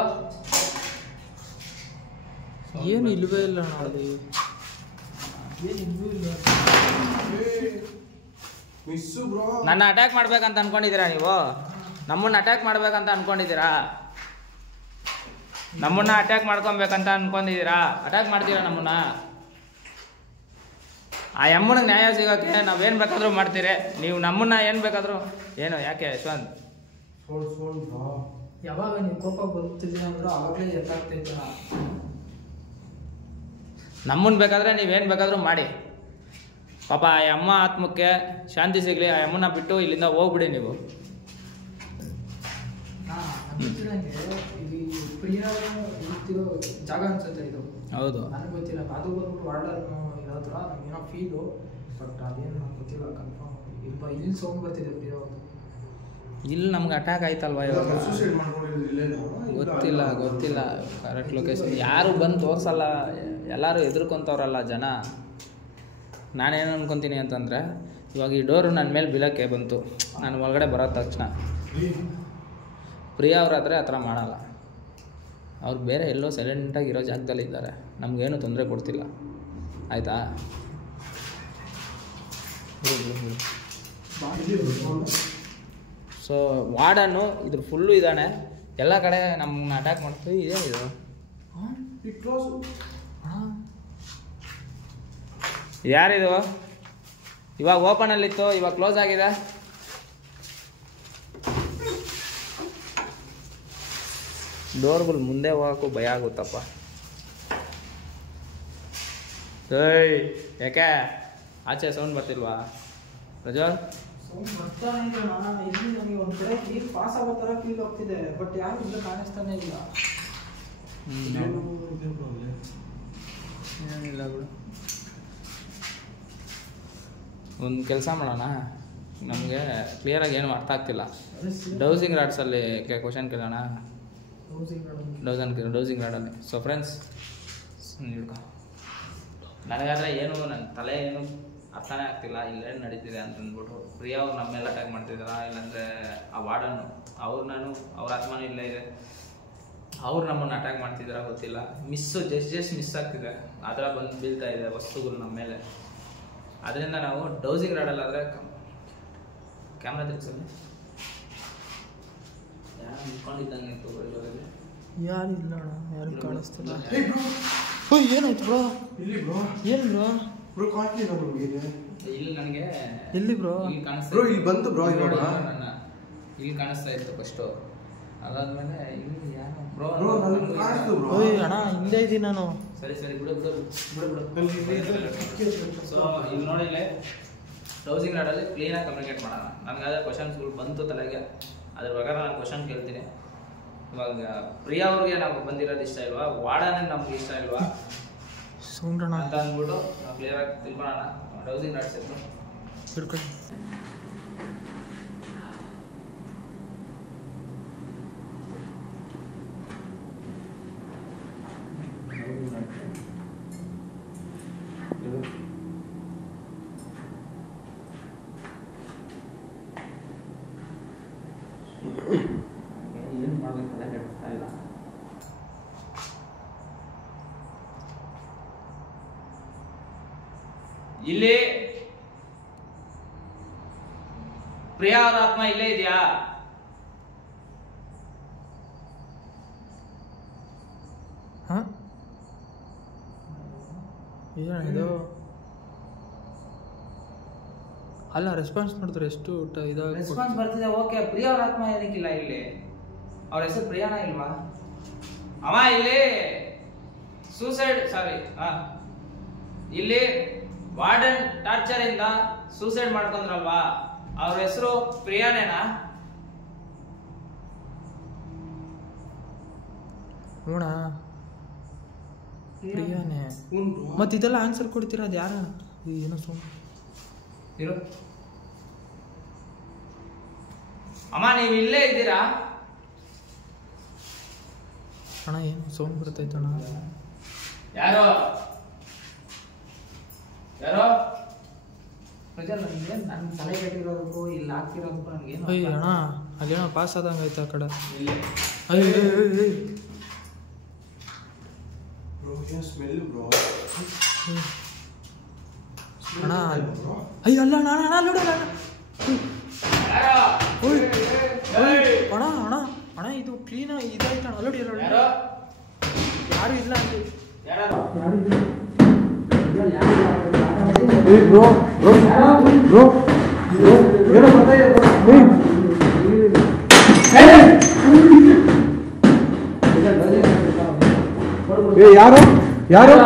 ಏನು ಇಲ್ವೇ ಇಲ್ಲ ನೋಡಿ, ಏನು ಇಲ್ವೂ ಇಲ್ಲ. Miss bro. ನನ್ನ ಅಟ್ಯಾಕ್ ಮಾಡ್ಬೇಕಂತ ಅನ್ಕೊಂಡಿದ್ದೀರಾ ನೀವು? ನಮ್ಮನ್ನ ಅಟ್ಯಾಕ್ ಮಾಡ್ಬೇಕಂತ ಅನ್ಕೊಂಡಿದ್ದೀರಾ? ನಮ್ಮನ್ನ ಅಟ್ಯಾಕ್ ಮಾಡ್ಕೊಬೇಕಂತ ಅನ್ಕೊಂಡಿದ್ದೀರಾ? ಅಟ್ಯಾಕ್ ಮಾಡ್ತೀರಾ ನಮ್ಮನ್ನ? ಆ ಅಮ್ಮನಿಗೆ ನ್ಯಾಯ ಸಿಗೋಕ್ಕೆ ನಾವೇನು ಬೇಕಾದರೂ ಮಾಡ್ತೀರಿ, ನೀವು ನಮ್ಮನ್ನ ಏನು ಬೇಕಾದರೂ. ಏನು ಯಾಕೆ ಯಶವಂತ್? ಯಾವಾಗ ನೀವು ಕೋಪ ಬರ್ತಿದ್ದೀರ ಅಂದ್ರೆ ಆವಾಗಲೇ ಎತ್ತಾಗ್ತೈತೆ. ನಮ್ಮನ್ನ ಬೇಕಾದರೆ ನೀವೇನು ಬೇಕಾದರೂ ಮಾಡಿ. ಪಾಪ ಆ ಅಮ್ಮ ಆತ್ಮಕ್ಕೆ ಶಾಂತಿ ಸಿಗಲಿ. ಆ ಅಮ್ಮನ ಬಿಟ್ಟು ಇಲ್ಲಿಂದ ಹೋಗ್ಬಿಡಿ ನೀವು. ಇದು ಪ್ರಿಯ ಇರ್ತಿರೋ ಜಾಗ ಅನ್ಸುತ್ತೆ ಇದು. ಹೌದು, ನನಗೆ ಗೊತ್ತಿಲ್ಲ. ಅದು ಬಂದ್ಬಿಟ್ಟು ವಾರ್ಡರ್ ಇರೋ ಹತ್ರ ಏನೋ ಫೀಲು, ಬಟ್ ಅದೇನು ನನಗೆ ಗೊತ್ತಿಲ್ಲ ಕನ್ಫರ್ಮ್. ಇಲ್ಲಿ ಸೌಂಡ್ ಬರ್ತಿದೆ ಪ್ರಿಯ ಅವ್ರದ್ದು. ಇಲ್ಲಿ ನಮ್ಗೆ ಅಟ್ಯಾಕ್ ಆಯ್ತಲ್ವಾ ಇವಾಗ? ಗೊತ್ತಿಲ್ಲ ಕರೆಕ್ಟ್ ಲೊಕೇಶನ್. ಯಾರು ಬಂದು ತೋರಿಸಲ್ಲ, ಎಲ್ಲರೂ ಹೆದರ್ಕೊಂತವ್ರಲ್ಲ ಜನ. ನಾನೇನು ಅನ್ಕೊತೀನಿ ಅಂತಂದರೆ, ಇವಾಗ ಈ ಡೋರು ನನ್ನ ಮೇಲೆ ಬೀಳೋಕ್ಕೆ ಬಂತು, ನಾನು ಒಳಗಡೆ ಬರೋ ತಕ್ಷಣ ಪ್ರಿಯಾ ಅವ್ರಾದರೆ ಆ ಥರ ಮಾಡಲ್ಲ. ಅವ್ರು ಬೇರೆ ಎಲ್ಲೋ ಸೈಲೆಂಟಾಗಿ ಇರೋ ಜಾಗದಲ್ಲಿ ಇದ್ದಾರೆ, ನಮಗೇನು ತೊಂದರೆ ಕೊಡ್ತಿಲ್ಲ. ಆಯಿತಾ? ಸೊ ವಾರ್ಡನ್ನು ಇದ್ರ ಫುಲ್ಲು ಇದ್ದಾನೆ, ಎಲ್ಲ ಕಡೆ ನಮ್ಮನ್ನ ಅಟ್ಯಾಕ್ ಮಾಡ್ತೀವಿ. ಇದೇನಿದು? ಯಾರಿದು? ಇವಾಗ ಓಪನಲ್ಲಿತ್ತು, ಇವಾಗ ಕ್ಲೋಸ್ ಆಗಿದೆ. ಡೋರ್ಗಳು ಮುಂದೆ ಹೋಗೋಕ್ಕೂ ಭಯ ಆಗುತ್ತಪ್ಪ. ಏಯ್ ಯಾಕೆ ಆಚೆ ಸೌಂಡ್ ಬರ್ತಿಲ್ವಾ ಪ್ರಜ್ವಲ್? ಸೌಂಡ್ ಬರ್ತಾನೆ ಇಲ್ಲ. ಇಲ್ಲಿ ನನಗೆ ಒಂದು ಕಡೆ ನೀರು ಪಾಸ್ ಆಗೋ ಥರ ಫೀಲ್ ಆಗ್ತಿದೆ, ಬಟ್ ಯಾರು ಇಲ್ಲ, ಕಾಣಿಸ್ತಾನೆ ಇಲ್ಲ. ಏನಿಲ್ಲ ಬಿಡು. ಒಂದು ಕೆಲಸ ಮಾಡೋಣ, ನಮಗೆ ಕ್ಲಿಯರಾಗಿ ಏನು ಅರ್ಥ ಆಗ್ತಿಲ್ಲ. ಡೌಸಿಂಗ್ ರಾಡ್ಸಲ್ಲಿ ಕ್ವಶನ್ ಕೇಳೋಣ. ಡೌಸಿಂಗ್ ರಾಡಲ್ಲಿ. ಸೊ ಫ್ರೆಂಡ್ಸ್, ಹಿಡ್ಕೊ. ನನಗಾದರೆ ಏನು ನನ್ನ ತಲೆ ಏನು ಅರ್ಥನೇ ಆಗ್ತಿಲ್ಲ, ಇಲ್ಲೇನು ನಡೀತಿದೆ ಅಂತಂದ್ಬಿಟ್ಟು. ಪ್ರಿಯಾ ಅವ್ರು ನಮ್ಮೆಲ್ಲ ಅಟ್ಯಾಕ್ ಮಾಡ್ತಿದ್ದಾರ, ಇಲ್ಲಾಂದರೆ ಆ ವಾರ್ಡನ್ನು ಅವ್ರ ಆತ್ಮನೂ ಇಲ್ಲ ಇದೆ, ಅವ್ರು ನಮ್ಮನ್ನು ಅಟ್ಯಾಕ್ ಮಾಡ್ತಿದ್ದಾರ ಗೊತ್ತಿಲ್ಲ. ಜಸ್ಟ್ ಮಿಸ್ ಆಗ್ತಿದೆ, ಆ ಥರ ಬಂದು ಬೀಳ್ತಾ ಇದೆ ವಸ್ತುಗಳು ನಮ್ಮ ಮೇಲೆ. ಅದರಿಂದ ನಾವು ಡೌಸಿಂಗ್ ರಾಡಲ್ಲಾದರೆ ಕ್ಯಾಮ್ರಾ ತೆಗ್ಸೋದು ಯಾರು ನಿಂತ್ಕೊಂಡಿದ್ದಂಗೆ ತಗೊಳ್ಳಿ. ಯಾರು ಇಲ್ಲ ಅಣ್ಣ, ಯಾರು ಕಾಣಿಸ್ತಿಲ್ಲ. ಏನಾಯ್ತು ಬ್ರೋ? ಇಲ್ಲಿ ಬ್ರೋ, ಏನು ಬ್ರೋ? ಬ್ರೋ ಕಾಣ್ತಿಲ್ಲ ನಿಮಗೆ? ಇಲ್ಲಿ ನನಗೆ ಎಲ್ಲಿ ಬ್ರೋ? ಇಲ್ಲಿ ಕಾಣಿಸ್ತಾ ಬ್ರೋ ಇಲ್ಲಿ ಬಂತು ಬ್ರೋ, ಇವಾಗ ಇಲ್ಲಿ ಕಾಣಿಸ್ತಾ ಇತ್ತು ಫಸ್ಟು. ಅದಾದ್ಮೇಲೆ ಇಲ್ಲಿ ಯಾರು ಬ್ರೋ? ಬ್ರೋ ನನಗೆ ಕಾಣಿಸ್ತು ಬ್ರೋ. ಓಯ್ ಅಣ್ಣ, ಹಿಂದೆ ಇದ್ದೀನಿ ನಾನು. ಸರಿ ಬಿಡು. ಸೊ ಇಲ್ಲಿ ನೋಡಿ, ಇಲ್ಲಿ ಡೌಸಿಂಗ್ ರಾಡಲ್ಲಿ ಕ್ಲೀನಾಗಿ ಕಮ್ಯುನಿಕೇಟ್ ಮಾಡೋಣ. ನನಗಾದ್ರೆ ಕ್ವಶನ್ಸ್ಗಳು ಬಂತು ತಲೆಗೆ, ಅದ್ರ ಪ್ರಕಾರ ನಾನು ಕ್ವಶನ್ ಕೇಳ್ತೀನಿ. ಇವಾಗ ಪ್ರಿಯಾ ಅವ್ರಿಗೆ ನಮ್ಗೆ ಬಂದಿರೋದು ಇಷ್ಟ ಇಲ್ವಾ, ವಾರ್ಡನೇ ನಮ್ಗೆ ಇಷ್ಟ ಇಲ್ವಾ ಸೌಂಡಣ್ಣ ಅಂತ ಅಂದ್ಬಿಟ್ಟು ನಾವು ಕ್ಲಿಯರಾಗಿ ತಿಳ್ಕೊಳ್ಳೋಣ. ಡೌಸಿಂಗ್ ರಾಡ್ಸ್ ಇತ್ತು ಹಿಡ್ಕೊಳ್ಳಿ. ಏನು ಮಾಡಬೇಕಂತ ಹೇಳ್ತಾ ಇಲ್ಲ. ಇಲ್ಲಿ ಪ್ರಿಯಾ ಅವರ ಆತ್ಮ ಇಲ್ಲೇ ಇದೆಯಾ? ಹಾಂ, ಇದು ಅಲ್ಲ, ರೆಸ್ಪಾನ್ಸ್ ನೋಡಿದ್ರೆ ಎಷ್ಟು ಇದಾಗ ರೆಸ್ಪಾನ್ಸ್ ಬರ್ತಿದೆ. ಓಕೆ, ಪ್ರಿಯಾ ಅವ್ರ ಆತ್ಮ ಏನಕ್ಕಿಲ್ಲ ಇಲ್ಲಿ? ಅವ್ರ ಹೆಸರು ಪ್ರಿಯಾನ ಇಲ್ವಾ? ಅವ ಇಲ್ಲಿ ಸೂಸೈಡ್, ಸಾರಿ, ಇಲ್ಲಿ ವಾರ್ಡನ್ ಟಾರ್ಚರ್ ಇಂದ ಸೂಸೈಡ್ ಮಾಡ್ಕೊಂಡ್ರಲ್ವಾ, ಅವ್ರ ಹೆಸರು ಪ್ರಿಯಾನೇನಾ? ನೋಣ ಪ್ರಿಯಾನೇ. ಮತ್ತೆ ಇದೆಲ್ಲ ಆನ್ಸರ್ ಕೊಡ್ತೀರಾ? ಅದು ಯಾರ ಏನೋ ಸೌಂಡ್? ಇರು ಅಮ್ಮ ನೀವು ಇಲ್ಲೇ ಇದ್ದೀರಾ? ಅಣ್ಣ ಏನು ಸೌಂಡ್ ಬರ್ತೈತೆ ಅಣ್ಣ. ಯಾರೋ ಯಾರೋ ಪ್ರಜಲ್ ನನಗೆ ನನ್ನ ತಲೆ ಕಟ್ಟಿರೋದಕ್ಕೂ ಇಲ್ಲಿ ಆಗ್ತಿರೋದಕ್ಕೂ ನನಗೇನು ಅಯ್ಯ ಅಣ್ಣ ಅಲ್ಲೇನೋ ಪಾಸ್ ಆದಂಗೆ ಐತೆ ಆ ಕಡೆ. ಇಲ್ಲಿ ಅಯ್ಯ ಅಣ್ಣ ಅಯ್ಯ ಅಲ್ಲ ಅಣ್ಣ ಅಣ್ಣ ನೋಡ ಅಣ್ಣ ಅಣ್ಣ ಅಣ್ಣ ಇದು ಕ್ಲೀನ್ ಇದಾಯ್ತು ಅಣ್ಣ. ಅಲ್ಲೋಡಿ ಅಲ್ಲೋಡಿ ಯಾರು ಇಲ್ಲ ಅಲ್ಲಿ. ಯಾರು ಯಾರು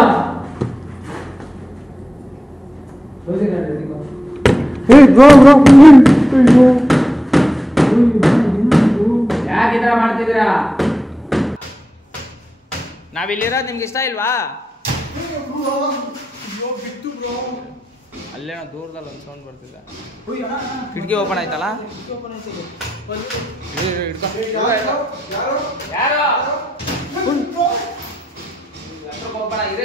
ಯಾಕಿದ್ರ ಮಾಡ್ತಿದ್ದೀರಾ? ನಾವಿಲ್ಲಿರೋದು ನಿಮ್ಗೆ ಇಷ್ಟ ಇಲ್ವಾ? ಅಲ್ಲೇನೋ ದೂರದಲ್ಲಿ ಒಂದು ಸೌಂಡ್ ಬರ್ತಿದೆ. ಕಿಟಕಿ ಓಪನ್ ಆಯ್ತಲ್ಲ? ಯಾರು ಓಪನ್ ಆಗಿದೆ?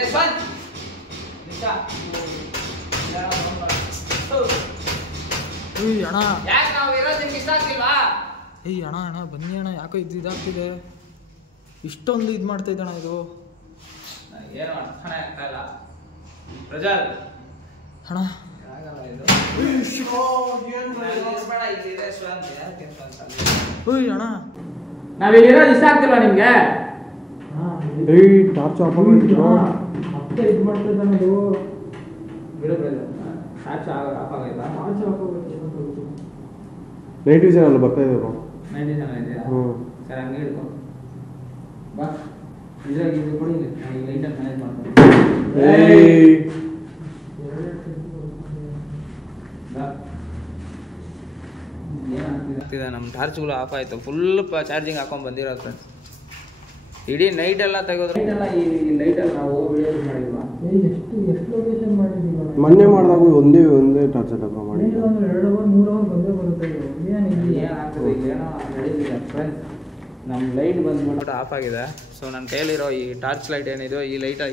ಅಣ್ಣ ಯಾಕೆ ನಾವು ಇರೋದು ನಿಮ್ಗೆ ಇಷ್ಟ ಆಗ್ತಿಲ್ವಾ? ಏಯ್ ಅಣ್ಣ ಅಣ್ಣ ಬನ್ನಿ ಅಣ್ಣ, ಯಾಕೋ ಇದಾಗ್ತಿದೆ, ಇಷ್ಟೊಂದು ಇದು ಮಾಡ್ತೈತೆ ಅಣ್ಣ ಇದು. ಏನು ಅರ್ಥನೇ ಆಗ್ತಾ ಇಲ್ಲ ಪ್ರಜಲ್ ಅಣ್ಣ. ಓಯ್ ಅಣ್ಣ ನಾವಿಲ್ಲಿರೋದು ಇಷ್ಟ ಆಗ್ತಿಲ್ವಾ ನಿಮ್ಗೆ? ಟಾರ್ಚ್ ಆಫ್ ಮತ್ತೆ ಇದು ಮಾಡ್ತೈತೆ ಇದು. ನೈಟ್ ವಿಷನ್ ಅಲ್ಲ ಬರ್ತಾ ಇದೆ. ಸರ್ ಹಂಗೆ ಹಿಡ್ಕೊ ಬಾ. ಇದ್ರಾಗ ಇದು ಕೊಡಿ, ನಾನು ಈಗ ಲೈಟಲ್ಲಿ ಮ್ಯಾನೇಜ್ ಮಾಡ್ತೀನಿ. ನಮ್ಮ ಟಾರ್ಚ್ಗಳು ಆಫ್ ಆಯಿತು, ಫುಲ್ ಚಾರ್ಜಿಂಗ್ ಹಾಕೊಂಡು ಬಂದಿರೋದು ಫ್ರೆಂಡ್ಸ್. ಇಡೀ ನೈಟ್ ಎಲ್ಲ ತೆಗೆದ್ರು. ಈ ಲೈಟಲ್ಲಿ ನಾವು ವಿಡಿಯೋ ಮಾಡಿಲ್ವಾ? ಎಷ್ಟು ಲೊಕೇಶನ್ ಮಾಡಿದ್ದೀವಿ ಮೊನ್ನೆ ಮಾಡಿದಾಗ ಒಂದೇ ಟಾರ್ಚ್ ಅಲ್ಲ ಮಾಡಿ. 2 ಅವರ್ 3 ಅವರ್ ಬಂದೇ ಬರುತ್ತೆ. ಏನಾಗ್ತದೆ ಏನೋ ನಡೀತಿದೆ ಫ್ರೆಂಡ್ಸ್. ನಮ್ಮ ಲೈಟ್ ಬಂದ್ಬಿಟ್ಟು ಆಫ್ ಆಗಿದೆ. ಸೊ ನನ್ನ ಕೈಯಲ್ಲಿರೋ ಈ ಟಾರ್ಚ್ ಲೈಟ್ ಏನಿದೆಯೋ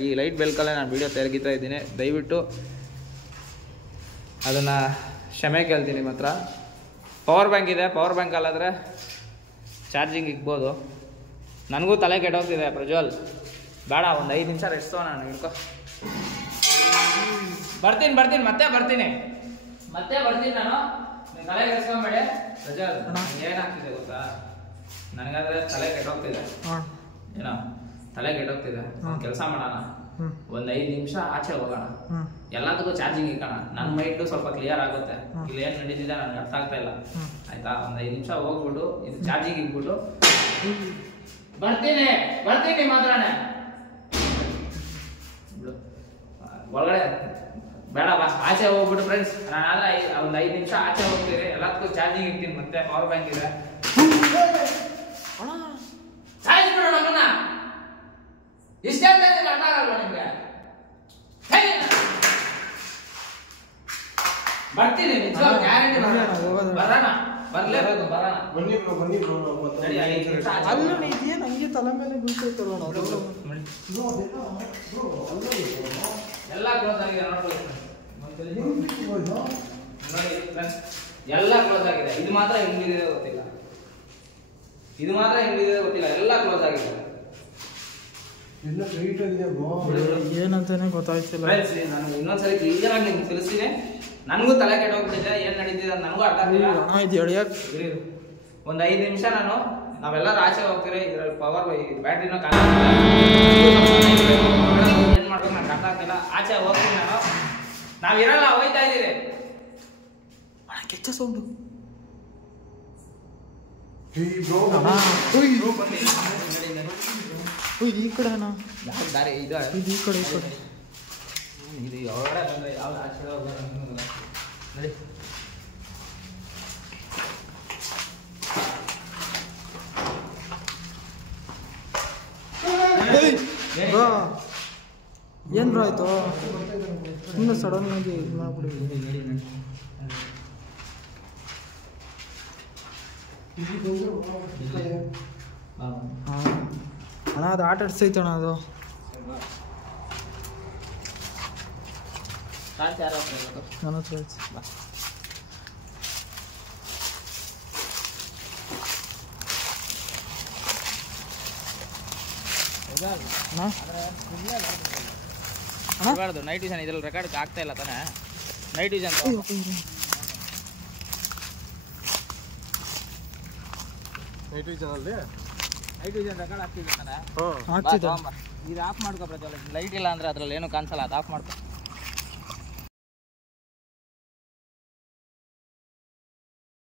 ಈ ಲೈಟ್ ಬೆಳಕಲ್ಲೇ ನಾನು ವೀಡಿಯೋ ತೆಗಿತಾ ಇದ್ದೀನಿ. ದಯವಿಟ್ಟು ಅದನ್ನು ಕ್ಷಮೆ ಕೇಳ್ತೀನಿ. ನಿಮ್ಮ ಹತ್ರ ಪವರ್ ಬ್ಯಾಂಕ್ ಇದೆ, ಪವರ್ ಬ್ಯಾಂಕಲ್ಲಾದರೆ ಚಾರ್ಜಿಂಗ್ ಇಕ್ಬೋದು. ನನಗೂ ತಲೆ ಕೆಟ್ಟೋಗ್ತಿದೆ ಪ್ರಜ್ವಲ್, ಬೇಡ ಒಂದು 5 ನಿಮಿಷ ರೆಸ್ಟ್ ತಗೋ. ನಾನು ಹಿಡ್ಕೊ ಬರ್ತೀನಿ ಮತ್ತೆ ಬರ್ತೀನಿ ನಾನು. ನೀವು ತಲೆ ಕೆಡಿಸ್ಕೊಂಬೇಡಿ ಪ್ರಜ್ವಲ್. ಏನಾಗ್ತಿದೆ ಗೊತ್ತಾ, ನನಗಾದ್ರೆ ತಲೆ ಕೆಟ್ಟೋಗ್ತಿದೆ. ಏನೋ ತಲೆ ಕೆಟ್ಟೋಗ್ತಿದೆ. ಕೆಲಸ ಮಾಡೋಣ, ಒಂದು 5 ನಿಮಿಷ ಆಚೆ ಹೋಗೋಣ, ಎಲ್ಲದಕ್ಕೂ ಚಾರ್ಜಿಂಗ್ ಇಕ್ಕೋಣ. ನನ್ನ ಮೈಂಡು ಸ್ವಲ್ಪ ಕ್ಲಿಯರ್ ಆಗುತ್ತೆ. ಇಲ್ಲಿ ಏನು ನಡೀತಿದೆ ನನಗೆ ಅರ್ಥ ಆಗ್ತಾ ಇಲ್ಲ, ಆಯ್ತಾ? ಒಂದು 5 ನಿಮಿಷ ಹೋಗ್ಬಿಟ್ಟು ಇದು ಚಾರ್ಜಿಂಗ್ ಇಕ್ಬಿಟ್ಟು ಬರ್ತೀನಿ ಮಾತ್ರನೇ. ಒಳಗಡೆ ಬೇಡ ಬಾ, ಆಚೆ ಹೋಗ್ಬಿಟ್ಟು ಫ್ರೆಂಡ್ಸ್. ನಾನಾದ್ರೆ ಒಂದು 5 ನಿಮಿಷ ಆಚೆ ಹೋಗ್ತೀರಿ, ಎಲ್ಲದಕ್ಕೂ ಚಾರ್ಜಿಂಗ್ ಇಕ್ತೀನಿ. ಮತ್ತೆ ಪವರ್ ಬ್ಯಾಂಕ್ ಇದೆ, ಸಾಯಿಸ್ಬಿಡು ನಮ್ಮನ್ನ. ಇಷ್ಟೇ ಅಂತ ಅರ್ಥ ಆಗಲ್ವಾ ನಿಮ್ಗೆ? ಬರ್ತೀನಿ, ಗ್ಯಾರಂಟಿ ಬರೋಣ. ಬರ್ಲೇಬೇಕು, ಬರೋಣ. ಬನ್ನಿ ನಡಿ, 5 ನಿಮಿಷ ಆಚೆ ಅಲ್ಲ ಹೋಗೋಣ. ಇದೇನು ಹಂಗೆ ತಲೆ ಮೇಲೆ ಬೀಳ್ತೈತಲ್ಲ ಎಲ್ಲ ಕ್ಲೋಸ್ ಆಗಿದೆ ನೋಡ್ಬೋದು. ನೋಡಿ ಫ್ರೆಂಡ್ಸ್, ಎಲ್ಲ ಕ್ಲೋಸ್ ಆಗಿದೆ. ಇದು ಮಾತ್ರ ಹೆಂಗಿದೆ ಗೊತ್ತಿಲ್ಲ, ಎಲ್ಲ ಕ್ಲೋಸ್ ಆಗಿದೆ. ಏನಂತಾನೆ ಗೊತ್ತಾಯ್ತಿಲ್ಲ. ನಾನು ಇನ್ನೊಂದ್ಸರಿ ಕ್ಲಿಯರ್ ಆಗಿ ನಿಮ್ಗೆ ತಿಳಿಸ್ತೀನಿ. ನನಗೂ ತಲೆ ಕೆಟ್ಟೋಗ್ಬಿಟ್ಟಿದೆ, ಏನು ನಡೀತಿದೆ ಅಂತ ನನಗೂ ಅರ್ಥ ಆಗ್ತಿಲ್ಲ. ಇದು ಎಳಿಯಕ್ಕೆ ಒಂದು 5 ನಿಮಿಷ ನಾವೆಲ್ಲರೂ ಆಚೆ ಹೋಗ್ತೀರಿ. ಇದರಲ್ಲಿ ಪವರ್ ಬ್ಯಾಟ್ರಿನ ಏನು ಮಾಡ್ಬೇಕು ನನಗೆ ಅರ್ಥ ಆಗ್ತಿಲ್ಲ. ಆಚೆ ಹೋಗ್ತೀನಿ ನಾನು, ನಾವಿರಲ್ಲ, ಹೋಯ್ತಾ ಇದ್ದೀರಿ. ಕೆಚ್ಚ ಸೌಂಡು ಈ ಕಡೆ ಅಣ್ಣ, ಯಾವ ದಾರಿ ಇದು? ಈ ಕಡೆ ಇದು ಹೊರಗಡೆ ಬಂದರೆ ಯಾವ್ದು ಆಚೆ ಹೋಗೋದು ನಡಿ. ಏನು ಬ್ರೋ ಆಯಿತು ಸುಮ್ಮನೆ ಸಡನ್ನಾಗಿ ಇದು ಮಾಡ್ಬಿಡಿ. ಅಣ್ಣ ಅದು ಆಟ ಆಡ್ಸೈತೆ ಅಣ್ಣ ಅದು. ನನ್ನ ಹತ್ರ ಐತೆ. ನೈಟ್ ವಿಷನ್ ಇದ್ರಲ್ಲಿ ರೆಕಾರ್ಡ್ ಆಗ್ತಾ ಇಲ್ಲ ತಾನೆ. ನೈಟ್ ವಿಷನ್ ನೈಟ್ ವಿಷನಲ್ಲಿ ನೈಟ್ ವಿಷನ್ ರೆಕಾರ್ಡ್ ಆಗ್ತಿದೆ ತಾನೆ. ಆಗ್ತಿದೆ. ಇದು ಆಫ್ ಮಾಡ್ಕೊ ಪ್ರಜ್ವಲ್. ಲೈಟ್ ಇಲ್ಲ ಅಂದ್ರೆ ಅದ್ರಲ್ಲಿ ಏನು ಕಾಣಿಸಲ್ಲ, ಅದು ಆಫ್ ಮಾಡ್ಕೊ.